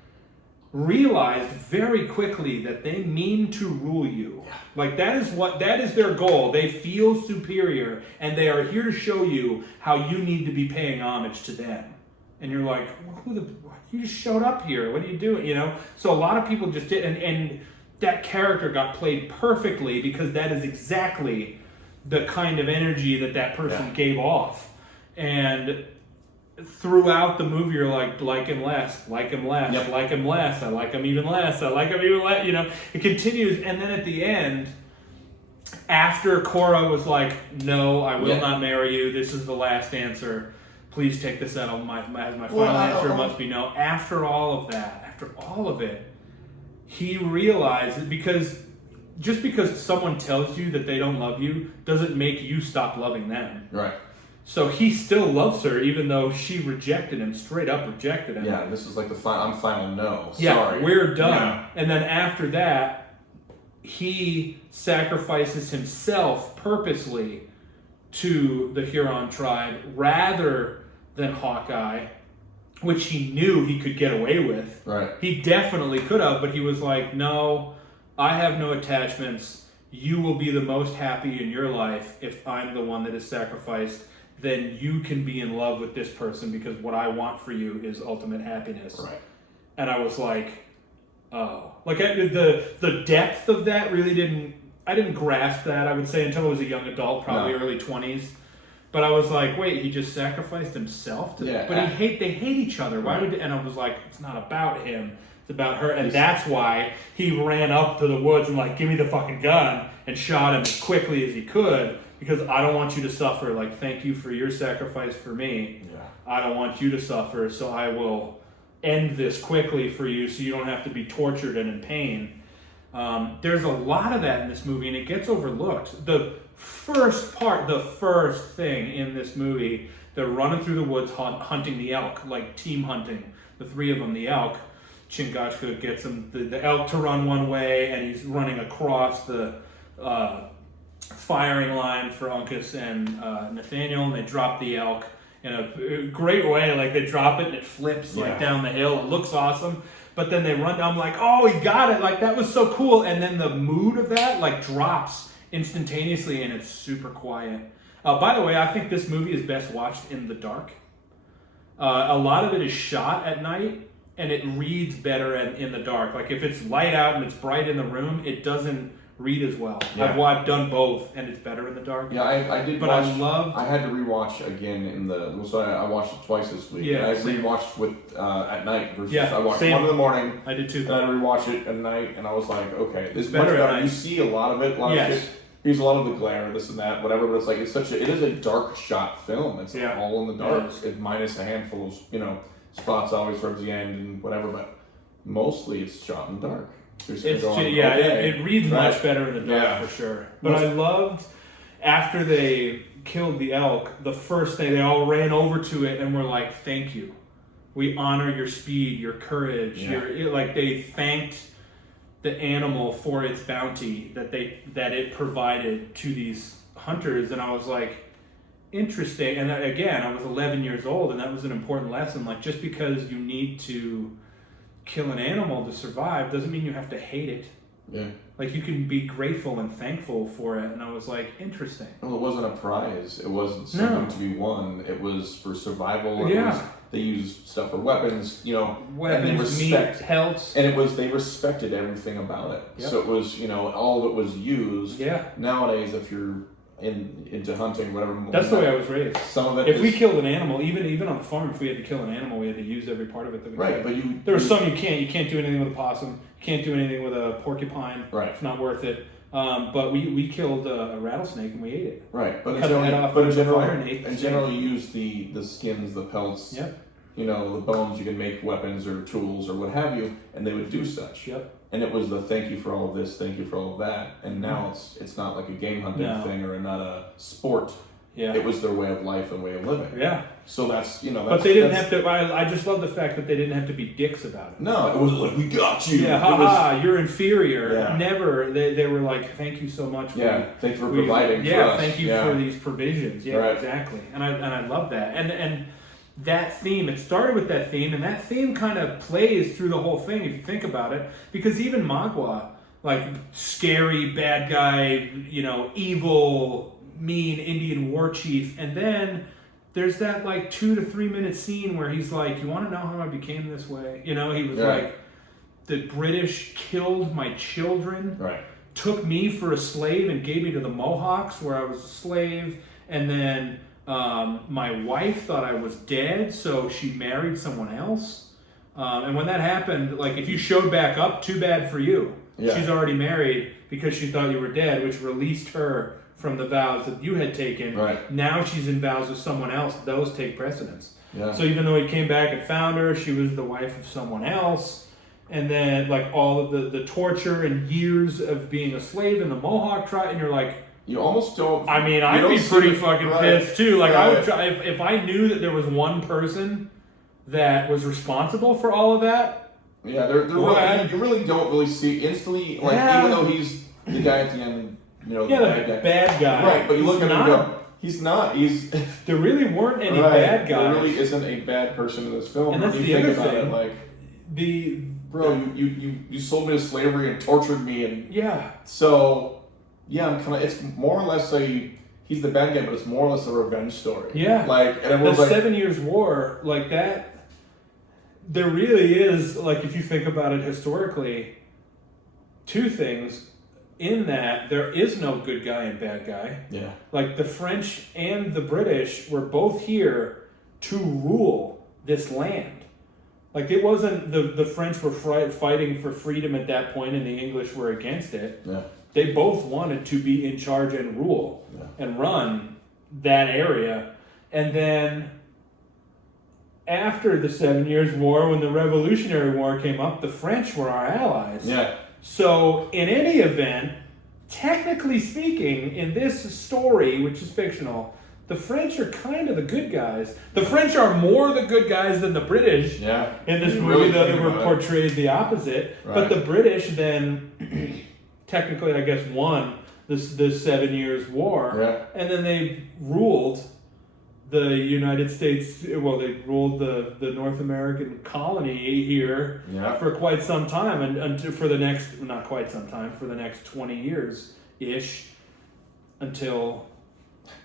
realized very quickly that they mean to rule you. Yeah. Like that is their goal. They feel superior and they are here to show you how you need to be paying homage to them. And you're like, you just showed up here. What are you doing? You know? So a lot of people just did, and that character got played perfectly because that is exactly the kind of energy that person gave off. And throughout the movie, you're like him less, like him less, yep. like him less, I like him even less, I like him even less, you know, it continues, and then at the end, after Cora was like, no, I will not marry you, this is the last answer, please take this out, my final answer must be no. After all of it, he realized, just because someone tells you that they don't love you, doesn't make you stop loving them. Right. So he still loves her, even though she rejected him, straight up rejected him. Yeah, this is like I'm final no. Yeah, sorry. we're done. Yeah. And then after that, he sacrifices himself purposely to the Huron tribe rather than Hawkeye, which he knew he could get away with. Right. He definitely could have, but he was like, no, I have no attachments. You will be the most happy in your life if I'm the one that is sacrificed. Then you can be in love with this person because what I want for you is ultimate happiness. Right. And I was like, oh. Like, the depth of that really I didn't grasp that, I would say, until I was a young adult, probably early 20s. But I was like, wait, he just sacrificed himself? But they hate each other. Why would? And I was like, it's not about him. It's about her. And that's why he ran up to the woods and like, give me the fucking gun and shot him as quickly as he could because I don't want you to suffer. Like, thank you for your sacrifice for me. Yeah. I don't want you to suffer, so I will end this quickly for you so you don't have to be tortured and in pain. There's a lot of that in this movie, and it gets overlooked. The first thing in this movie, they're running through the woods hunting the elk, like team hunting. The three of them, the elk. Chingachgook gets them, the elk to run one way, and he's running across the firing line for Uncas and Nathaniel, and they drop the elk in a great way. Like, they drop it and it flips like down the hill. It looks awesome. But then they run down, I'm like, oh, he got it. Like, that was so cool. And then the mood of that, like, drops instantaneously, and it's super quiet. By the way, I think this movie is best watched in the dark. A lot of it is shot at night, and it reads better in the dark. Like, if it's light out and it's bright in the room, it doesn't read as well. Yeah. I've done both, and it's better in the dark. Yeah, I did. But I had to rewatch again so I watched it twice this week. Yeah, and I same. rewatched with at night versus Yeah, I watched same. one in the morning. I did too. And I had to rewatch it at night, and I was like, okay, this is Better much at better. night. You see a lot of it, Yes. There's a lot of the glare, this and that, whatever. But it's like it is a dark shot film. It's all in the dark, minus a handful of spots always towards the end and whatever. But mostly it's shot in the dark. It reads much better in the dark for sure. But I loved after they killed the elk, the first thing they all ran over to it and were like, "Thank you, we honor your speed, your courage." They thanked the animal for its bounty that it provided to these hunters, and I was like, interesting. And again, I was 11 years old, and that was an important lesson. Like, just because you need to kill an animal to survive doesn't mean you have to hate it. Yeah. Like, you can be grateful and thankful for it. And I was like, interesting. Well, it wasn't a prize. It wasn't something to be won. It was for survival. They used stuff for weapons, Weapons, and meat, pelts. And they respected everything about it. Yep. So it was, all of it was used. Yeah. Nowadays, if you're into hunting, whatever. That's the way I was raised. Some of it. If we killed an animal, even on the farm, if we had to kill an animal, we had to use every part of it that we could. But there were some you can't. You can't do anything with a possum. You can't do anything with a porcupine. Right. It's not worth it. But we killed a rattlesnake and we ate it. Right. But cut the head off with a fire and ate the in general, you use the skins, the pelts. Yep. The bones. You can make weapons or tools or what have you, and they would do such. Yep. And it was the thank you for all of this, thank you for all of that. And now it's not like a game hunting thing or not a sport. Yeah. It was their way of life and way of living. Yeah. So that's. But they didn't have to. I just love the fact that they didn't have to be dicks about it. No, it wasn't like, we got you. Yeah, haha, you're inferior. Yeah. Never. They were like, thank you so much. Yeah, thanks for providing for us. Thank you for these provisions. Yeah, right. Exactly. And I love that. And that theme, it started with that theme, and that theme kind of plays through the whole thing if you think about it. Because even Magua, like, scary, bad guy, evil, mean Indian war chief, and then there's that like 2 to 3 minute scene where he's like, you want to know how I became this way? He was like, the British killed my children, took me for a slave and gave me to the Mohawks where I was a slave, and then my wife thought I was dead, so she married someone else. And when that happened, like, if you showed back up, too bad for you. Yeah. She's already married because she thought you were dead, which released her from the vows that you had taken. Right. Now she's in vows with someone else. Those take precedence. Yeah. So even though he came back and found her, she was the wife of someone else. And then, like, all of the torture and years of being a slave in the Mohawk tribe, and you're like, you almost don't. I mean, I'd be pretty fucking pissed too. Like, I would try if I knew that there was one person that was responsible for all of that. Yeah, you really don't really see instantly. Like, even though he's the guy at the end, the bad guy. Right, but you look at him and go, he's not. There really weren't any bad guys. There really isn't a bad person in this film. And that's you the other think thing. about it, like, bro, you sold me to slavery and tortured me, and so. Yeah, I'm kind of. It's more or less he's the bad guy, but it's more or less a revenge story. Yeah, like, and everyone's the 7 Years War, like that. There really is, like, if you think about it historically, two things in that there is no good guy and bad guy. Yeah, like the French and the British were both here to rule this land. Like, it wasn't the French were fighting for freedom at that point, and the English were against it. Yeah. they both wanted to be in charge and rule and run that area. And then after the 7 Years' War, when the Revolutionary War came up, the French were our allies. Yeah. So in any event, technically speaking, in this story, which is fictional, the French are kind of the good guys. The French are more the good guys than the British in this movie, really though they were portrayed the opposite. Right. But the British then, technically, I guess, won the 7 Years' War. Yeah. And then they ruled the United States, well, they ruled the North American colony here for quite some time. And for the next, not quite some time, for the next 20 years-ish, until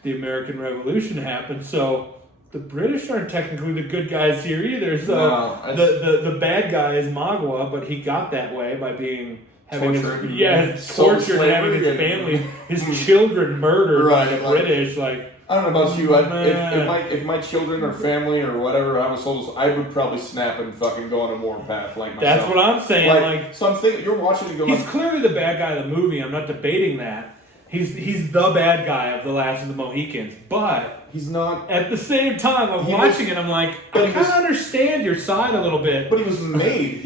the American Revolution happened. So the British aren't technically the good guys here either. So the bad guy is Magua, but he got that way by being tortured and having his family, his children murdered by the British. Like, I don't know about you. If my children or family or whatever I was told, I would probably snap and fucking go on a war path like myself. That's what I'm saying. Like so I'm thinking you're watching it go. He's clearly the bad guy of the movie. I'm not debating that. He's the bad guy of The Last of the Mohicans, but he's not. At the same time, I'm watching it. I'm like, I kind of understand your side a little bit. But he was made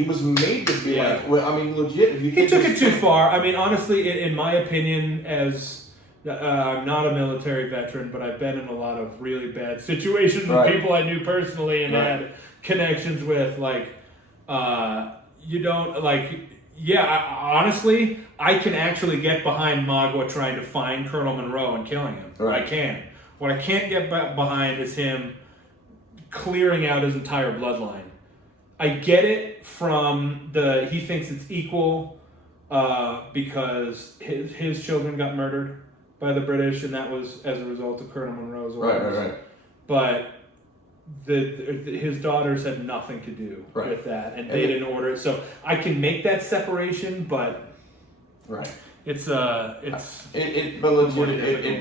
to be like. Well, I mean, legit. If you he took it too far. I mean, honestly, in my opinion, as I'm not a military veteran, but I've been in a lot of really bad situations with people I knew personally and had connections with. Like, you don't like. Yeah, honestly, I can actually get behind Magua trying to find Colonel Monroe and killing him. Right. I can. What I can't get behind is him clearing out his entire bloodline. I get it from he thinks it's equal because his children got murdered by the British, and that was as a result of Colonel Monroe's orders. Right. But his daughters had nothing to do with that, and they didn't order it. So I can make that separation, but it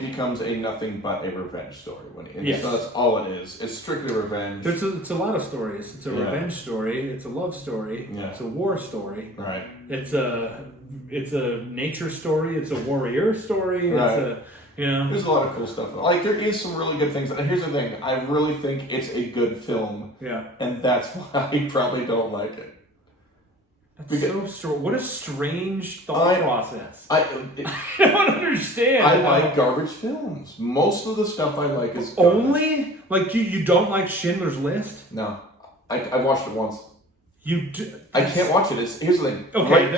becomes a nothing but a revenge story so that's all it is. It's strictly revenge. It's a lot of stories. It's a revenge story. It's a love story. Yeah. It's a war story. Right. It's a nature story. It's a warrior story. It's there's a lot of cool stuff. Like, there is some really good things. And here's the thing. I really think it's a good film. Yeah. And that's why I probably don't like it. That's so what a strange thought process. I don't understand. I like garbage films. Most of the stuff I like is garbage. Only? Like, you don't like Schindler's List? No. I watched it once. You do? I can't watch it. Here's the thing. Great,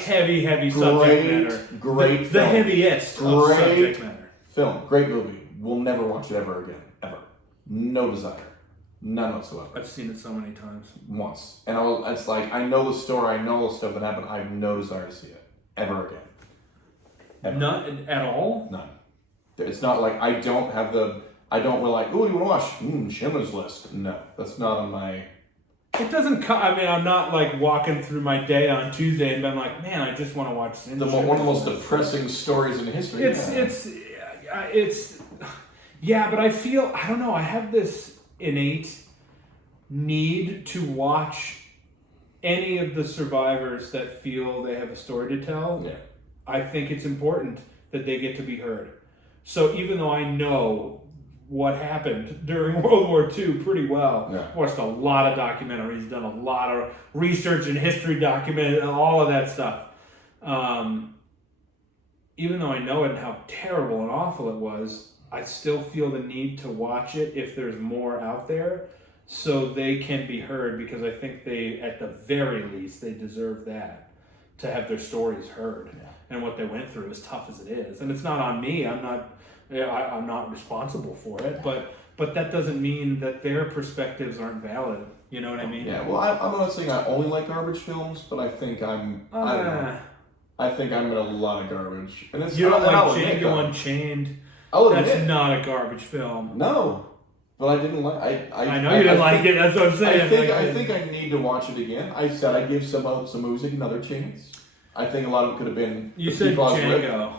heavy subject matter. Great the heaviest of subject matter. Film. Great movie. We'll never watch it ever again. Ever. No desire. None whatsoever. I've seen it so many times. Once. And it's like, I know the story, I know all the stuff that happened, I have no desire to see it. Ever again. Ever. None at all? None. It's not like I don't really like, oh, you want to watch Schindler's List? No. That's not on my... It doesn't I mean, I'm not like walking through my day on Tuesday and I'm like, man, I just want to watch one of the most depressing stories in history. But I feel, I don't know, I have this innate need to watch any of the survivors that feel they have a story to tell. Yeah. I think it's important that they get to be heard. So even though I know what happened during World War II pretty well, watched a lot of documentaries, done a lot of research and history document, all of that stuff. Even though I know it and how terrible and awful it was, I still feel the need to watch it if there's more out there so they can be heard, because I think they, at the very least, they deserve that, to have their stories heard and what they went through, as tough as it is. And it's not on me. I'm not responsible for it, but that doesn't mean that their perspectives aren't valid. You know what I mean? Yeah. Well, I'm not saying I only like garbage films, but I think I don't know. I think I'm in a lot of garbage. And it's, you don't like Django Unchained? That's not a garbage film. No, but I didn't like. I know you didn't like it. That's what I'm saying. I think I need to watch it again. I said I give some music another chance. I think a lot of it could have been. You said Django.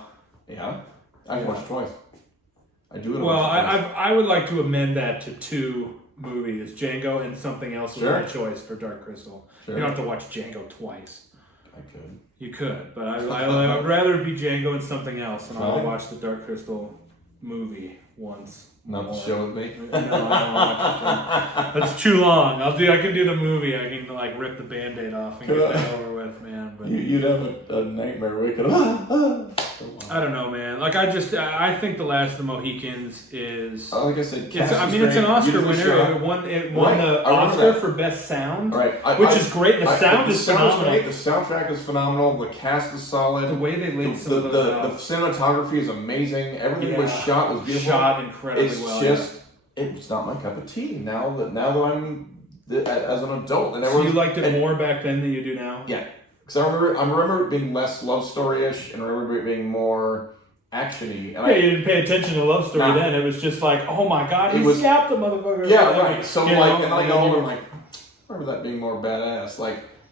Yeah, I can watch it twice. I do it. Well, I would like to amend that to 2 movies: Django and something else was my choice for Dark Crystal. You don't have to watch Django twice. I could. You could, but I would rather it be Django and something else, and I'll watch the Dark Crystal movie once. Not the show with me. No, I don't watch it. That's too long. I can do the movie. I can like rip the Band-Aid off and get that over with, man. But you'd have a nightmare waking up. I don't know, man. Like I think The Last of the Mohicans is. Like I said, it's an Oscar winner. It won the Oscar for Best Sound, which is great. The sound is phenomenal. The soundtrack is phenomenal. The cast is solid. The way they laid some of those out. The cinematography is amazing. Everything was shot beautiful. Shot incredibly well. It's not my cup of tea now that I'm as an adult. And so you liked it more back then than you do now? Yeah. Because I remember it being less love story-ish, and I remember it being more action-y. And you didn't pay attention to love story then. It was just like, oh my god, he scalped the motherfucker. Yeah, right. So and I remember that being more badass.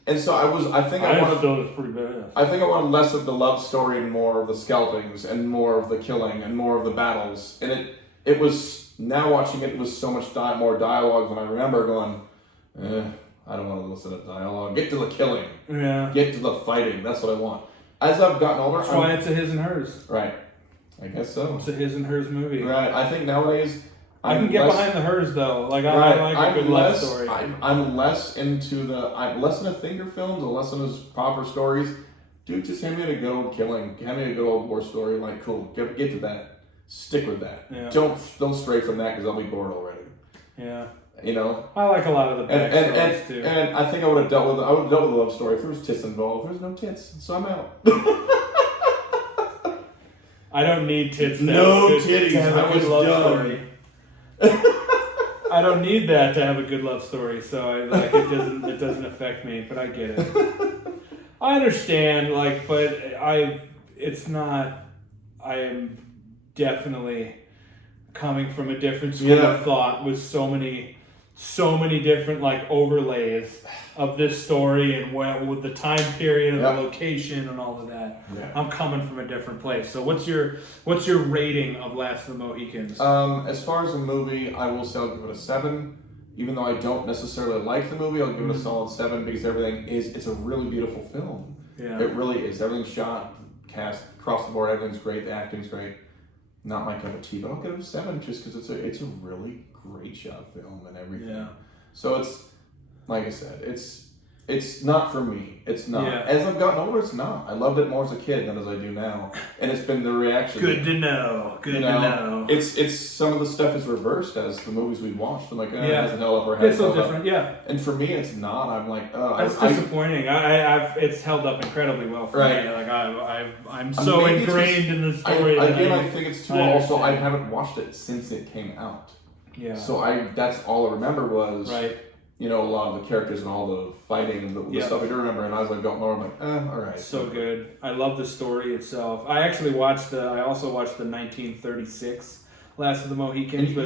And so I think I wanted. Still was pretty badass. I think I wanted less of the love story and more of the scalpings and more of the killing and more of the battles. And it was, now watching it was so much more dialogue than I remember going, I don't want to listen to dialogue. Get to the killing. Yeah. Get to the fighting. That's what I want. As I've gotten older... That's why it's a his and hers. Right. I guess so. It's a his and hers movie. Right. I think nowadays... I can get behind the hers, though. Like, I like a good love story. I'm less into I'm less into finger films and less into proper stories. Dude, just hand me a good old killing. Hand me a good old war story. Like, cool. Get to that. Stick with that. Yeah. Don't stray from that because I'll be bored already. Yeah. You know, I like a lot of the backstories too. And I think I would have dealt with a love story if there was tits involved. There's no tits, so I'm out. I don't need tits. No titties. To have a good love story. I don't need that to have a good love story, so it doesn't affect me. But I get it. I understand, but it's not. I am definitely coming from a different school of thought with so many different overlays of this story and with the time period and the location and all of that. Yeah. I'm coming from a different place. So what's your rating of Last of the Mohicans? As far as the movie, I will say I'll give it a 7. Even though I don't necessarily like the movie, I'll give it a solid 7 because it's a really beautiful film. Yeah. It really is. Everything's shot, cast, across the board, everything's great, the acting's great. Not my cup of tea, but I'll give it a 7 just because it's a really great shot film and everything. Yeah. So it's, like I said, it's not for me. It's not. Yeah. As I've gotten older, it's not. I loved it more as a kid than as I do now, and it's been the reaction. Good to know. Good to know. It's some of the stuff is reversed as the movies we watched. I'm like, it hasn't held up or hasn't it's so different. Yeah. And for me, it's not. I'm like, that's disappointing. It's held up incredibly well for me. Like I'm so ingrained in the story. I think it's too. Also, I haven't watched it since it came out. Yeah. So that's all I remember was a lot of the characters and all the fighting and the stuff I do remember. And as I got more, I'm like, all right. So good. I love the story itself. I actually I also watched the 1936 Last of the Mohicans. And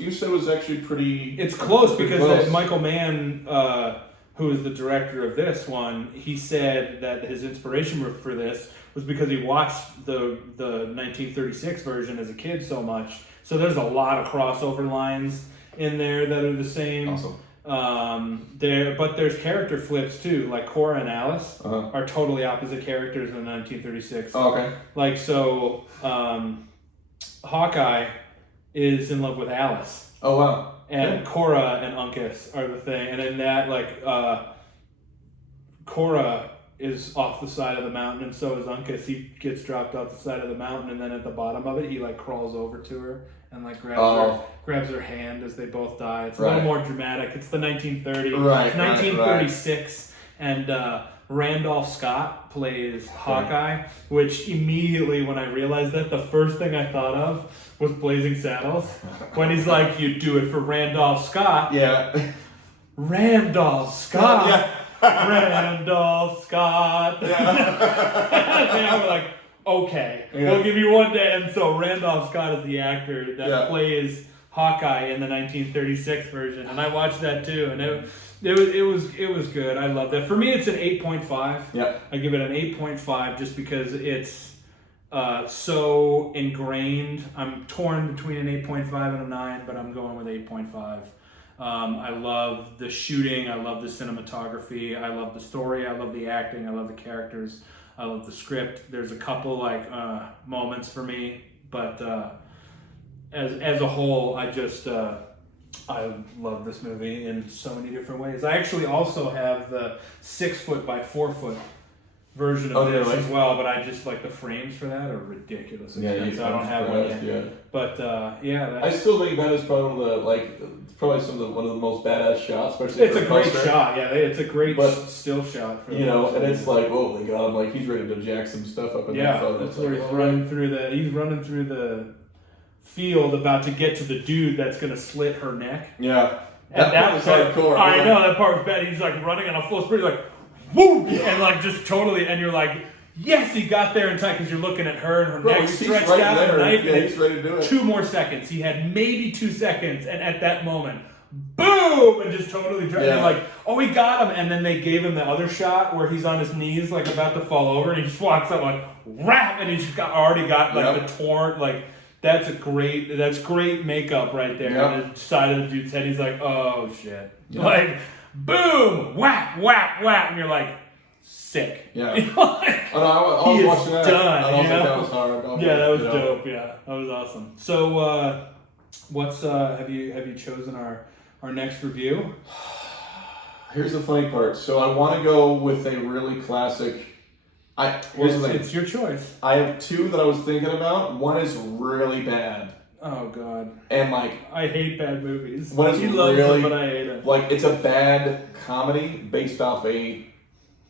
you said it was actually pretty. It's close because Michael Mann, who is the director of this one, he said that his inspiration for this was because he watched the 1936 version as a kid so much. So there's a lot of crossover lines in there that are the same. Awesome. But there's character flips too. Like Cora and Alice are totally opposite characters in 1936. Oh, okay. Hawkeye is in love with Alice. Oh wow. And Cora and Uncas are the thing. And in that, Cora is off the side of the mountain, and so is Uncas. He gets dropped off the side of the mountain, and then at the bottom of it, he crawls over to her and grabs her hand as they both die. It's a little more dramatic. It's the 1930s. Right. It's 1936, and Randolph Scott plays Hawkeye, which immediately when I realized that, the first thing I thought of was Blazing Saddles. When he's like, "You do it for Randolph Scott." Yeah. Randolph Scott. Yeah. Randolph Scott. Yeah. And I'm like, okay, we'll give you one day. And so Randolph Scott is the actor that plays Hawkeye in the 1936 version, and I watched that too, and it was good. I loved it. For me, it's an 8.5. Yeah, I give it an 8.5 just because it's so ingrained. I'm torn between an 8.5 and a 9, but I'm going with 8.5. I love the shooting. I love the cinematography. I love the story. I love the acting. I love the characters. I love the script. There's a couple like moments for me, but as a whole, I love this movie in so many different ways. I actually also have the 6 foot by 4 foot version of this as well, but I just like the frames for that are ridiculous. Yeah, I don't have one yet. Yeah. But yeah, I still think that is probably one of the most badass shots. Especially it's a great shot. Yeah, it's a great still shot. For and it's like, oh my god, I'm like, he's ready to jack some stuff up in that photo. That's where he's running through the field, about to get to the dude that's gonna slit her neck. Yeah, and that was hardcore. I know that part was bad. He's like running on a full sprint, like, woo, and like just totally, and you're like, yes, he got there in time because you're looking at her and her neck stretched out, and the knife. Yeah, he's ready to do it. 2 more seconds. He had maybe 2 seconds, and at that moment, boom, and just totally. And you're like, oh, he got him, and then they gave him the other shot where he's on his knees, like about to fall over, and he just walks up like, rap, and he's already got like the torn, like. That's great makeup right there on the side of the dude's head. He's like, oh shit. Yep. Like, boom, whap, whap, whap, and you're like, sick. Yeah. You know, like, I was watching that. Done, I was like, that was hard. Yeah, that was dope. Yeah, that was awesome. So, what's have you chosen our next review? Here's the funny part. So I want to go with a really classic. Here's the thing. It's your choice. I have 2 that I was thinking about. One is really bad. Oh God. And like, I hate bad movies. One is he loves really, them, but I hate it. Like, it's a bad comedy based off a.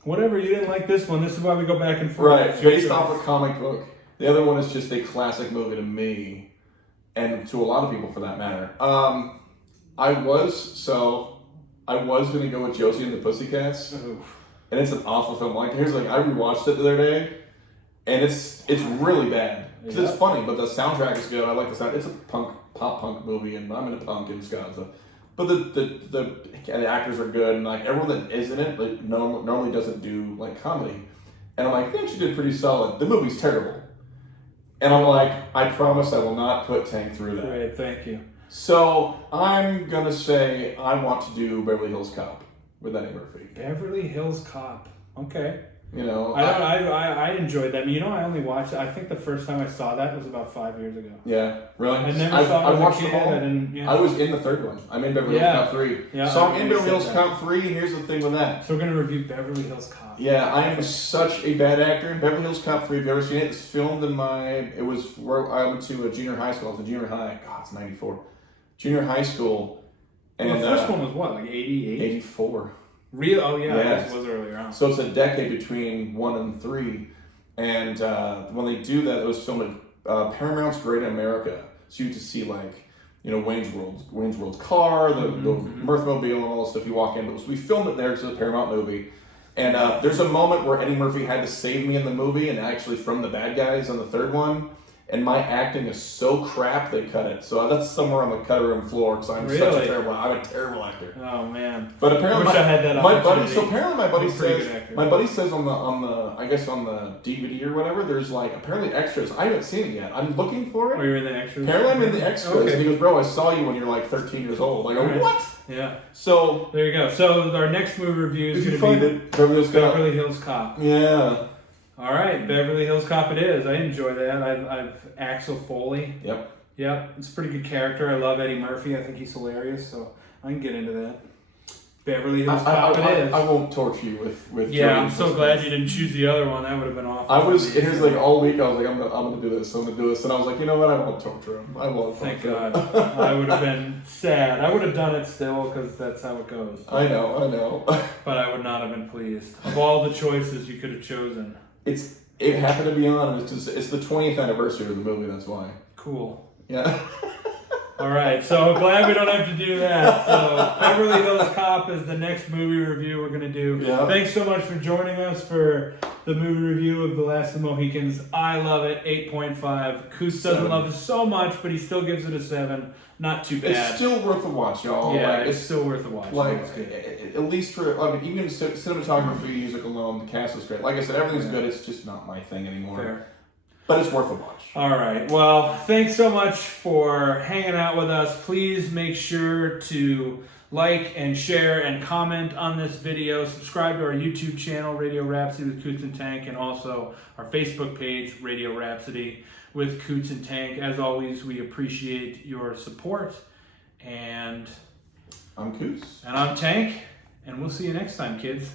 Whatever, you didn't like this one. This is why we go back and forth. Right, based off a comic book. The other one is just a classic movie to me, and to a lot of people for that matter. I was going to go with Josie and the Pussycats. Oof. And it's an awful film. Like, I rewatched it the other day, and it's really bad. Because it's funny, but the soundtrack is good. I like the sound. It's a pop punk movie, and I'm into punk and ska. So. But the actors are good, and like everyone that is in it, like normally doesn't do like comedy. And I'm like, I think she did pretty solid. The movie's terrible. And I'm like, I promise I will not put Tank through that. Great, thank you. So I'm gonna say I want to do Beverly Hills Cop with Eddie Murphy. Beverly Hills Cop. Okay. You know, I enjoyed that. You know, I only watched. I think the first time I saw that was about 5 years ago. Yeah, really. I never saw it as a kid. I was in the third one. I'm in Beverly Hills Cop 3. Yeah, so I'm in Beverly Hills Cop 3, and here's the thing with that. So we're gonna review Beverly Hills Cop. Yeah, I am such a bad actor in Beverly Hills Cop 3. Have you ever seen it? It's filmed in it was where I went to a junior high school. I was in junior high. God, it's 94. Junior high school. And the first one was what, like 88? 84. Real? Oh yeah, yes. It was earlier on. So it's a decade between 1 and 3, and when they do that, it was filmed at Paramount's Great America. So you get to see like, you know, Wayne's World car, the Mirthmobile, and all that stuff. You walk in, but we filmed it there. It's a Paramount movie, and there's a moment where Eddie Murphy had to save me in the movie, and actually from the bad guys on the third one. And my acting is so crap they cut it. So that's somewhere on the cutting room floor because I'm such a terrible. I'm a terrible actor. Oh man! But apparently, I had that my buddy. So apparently, my buddy says on the I guess on the DVD or whatever, there's like apparently extras. I haven't seen it yet. I'm looking for it. Oh, you're in the extras. Apparently, I'm in the extras. Okay. And he goes, "Bro, I saw you when you're like 13 years old." I go, right. "What?" Yeah. So there you go. So our next movie review is going to be Beverly Hills Cop. Yeah. All right, Beverly Hills Cop it is. I enjoy that. I've Axel Foley. Yep, it's a pretty good character. I love Eddie Murphy. I think he's hilarious, so I can get into that. Beverly Hills Cop it is. I won't torture you with. Yeah, I'm so glad you didn't choose the other one. That would have been awful. I was. Here's like all week. I was like, I'm gonna do this. I'm gonna do this, and I was like, you know what? I won't torture him. I won't. Thank God. I would have been sad. I would have done it still because that's how it goes. I know. But I would not have been pleased. Of all the choices you could have chosen, it happened to be on. It's the 20th anniversary of the movie. That's why. Cool. Yeah. All right, so glad we don't have to do that. So Beverly Hills Cop is the next movie review we're going to do. Yeah. Thanks so much for joining us for the movie review of The Last of the Mohicans. I love it, 8.5. Koos doesn't love it so much, but he still gives it a 7. Not too bad. It's still worth a watch, y'all. Yeah, like, it's still worth a watch. Like, at least for, I mean, even cinematography, music alone, the cast is great. Like I said, everything's good. It's just not my thing anymore. Fair. But it's worth a watch. All right. Well, thanks so much for hanging out with us. Please make sure to like and share and comment on this video. Subscribe to our YouTube channel, Radio Rhapsody with Coots and Tank, and also our Facebook page, Radio Rhapsody with Coots and Tank. As always, we appreciate your support. And I'm Coots. And I'm Tank. And we'll see you next time, kids.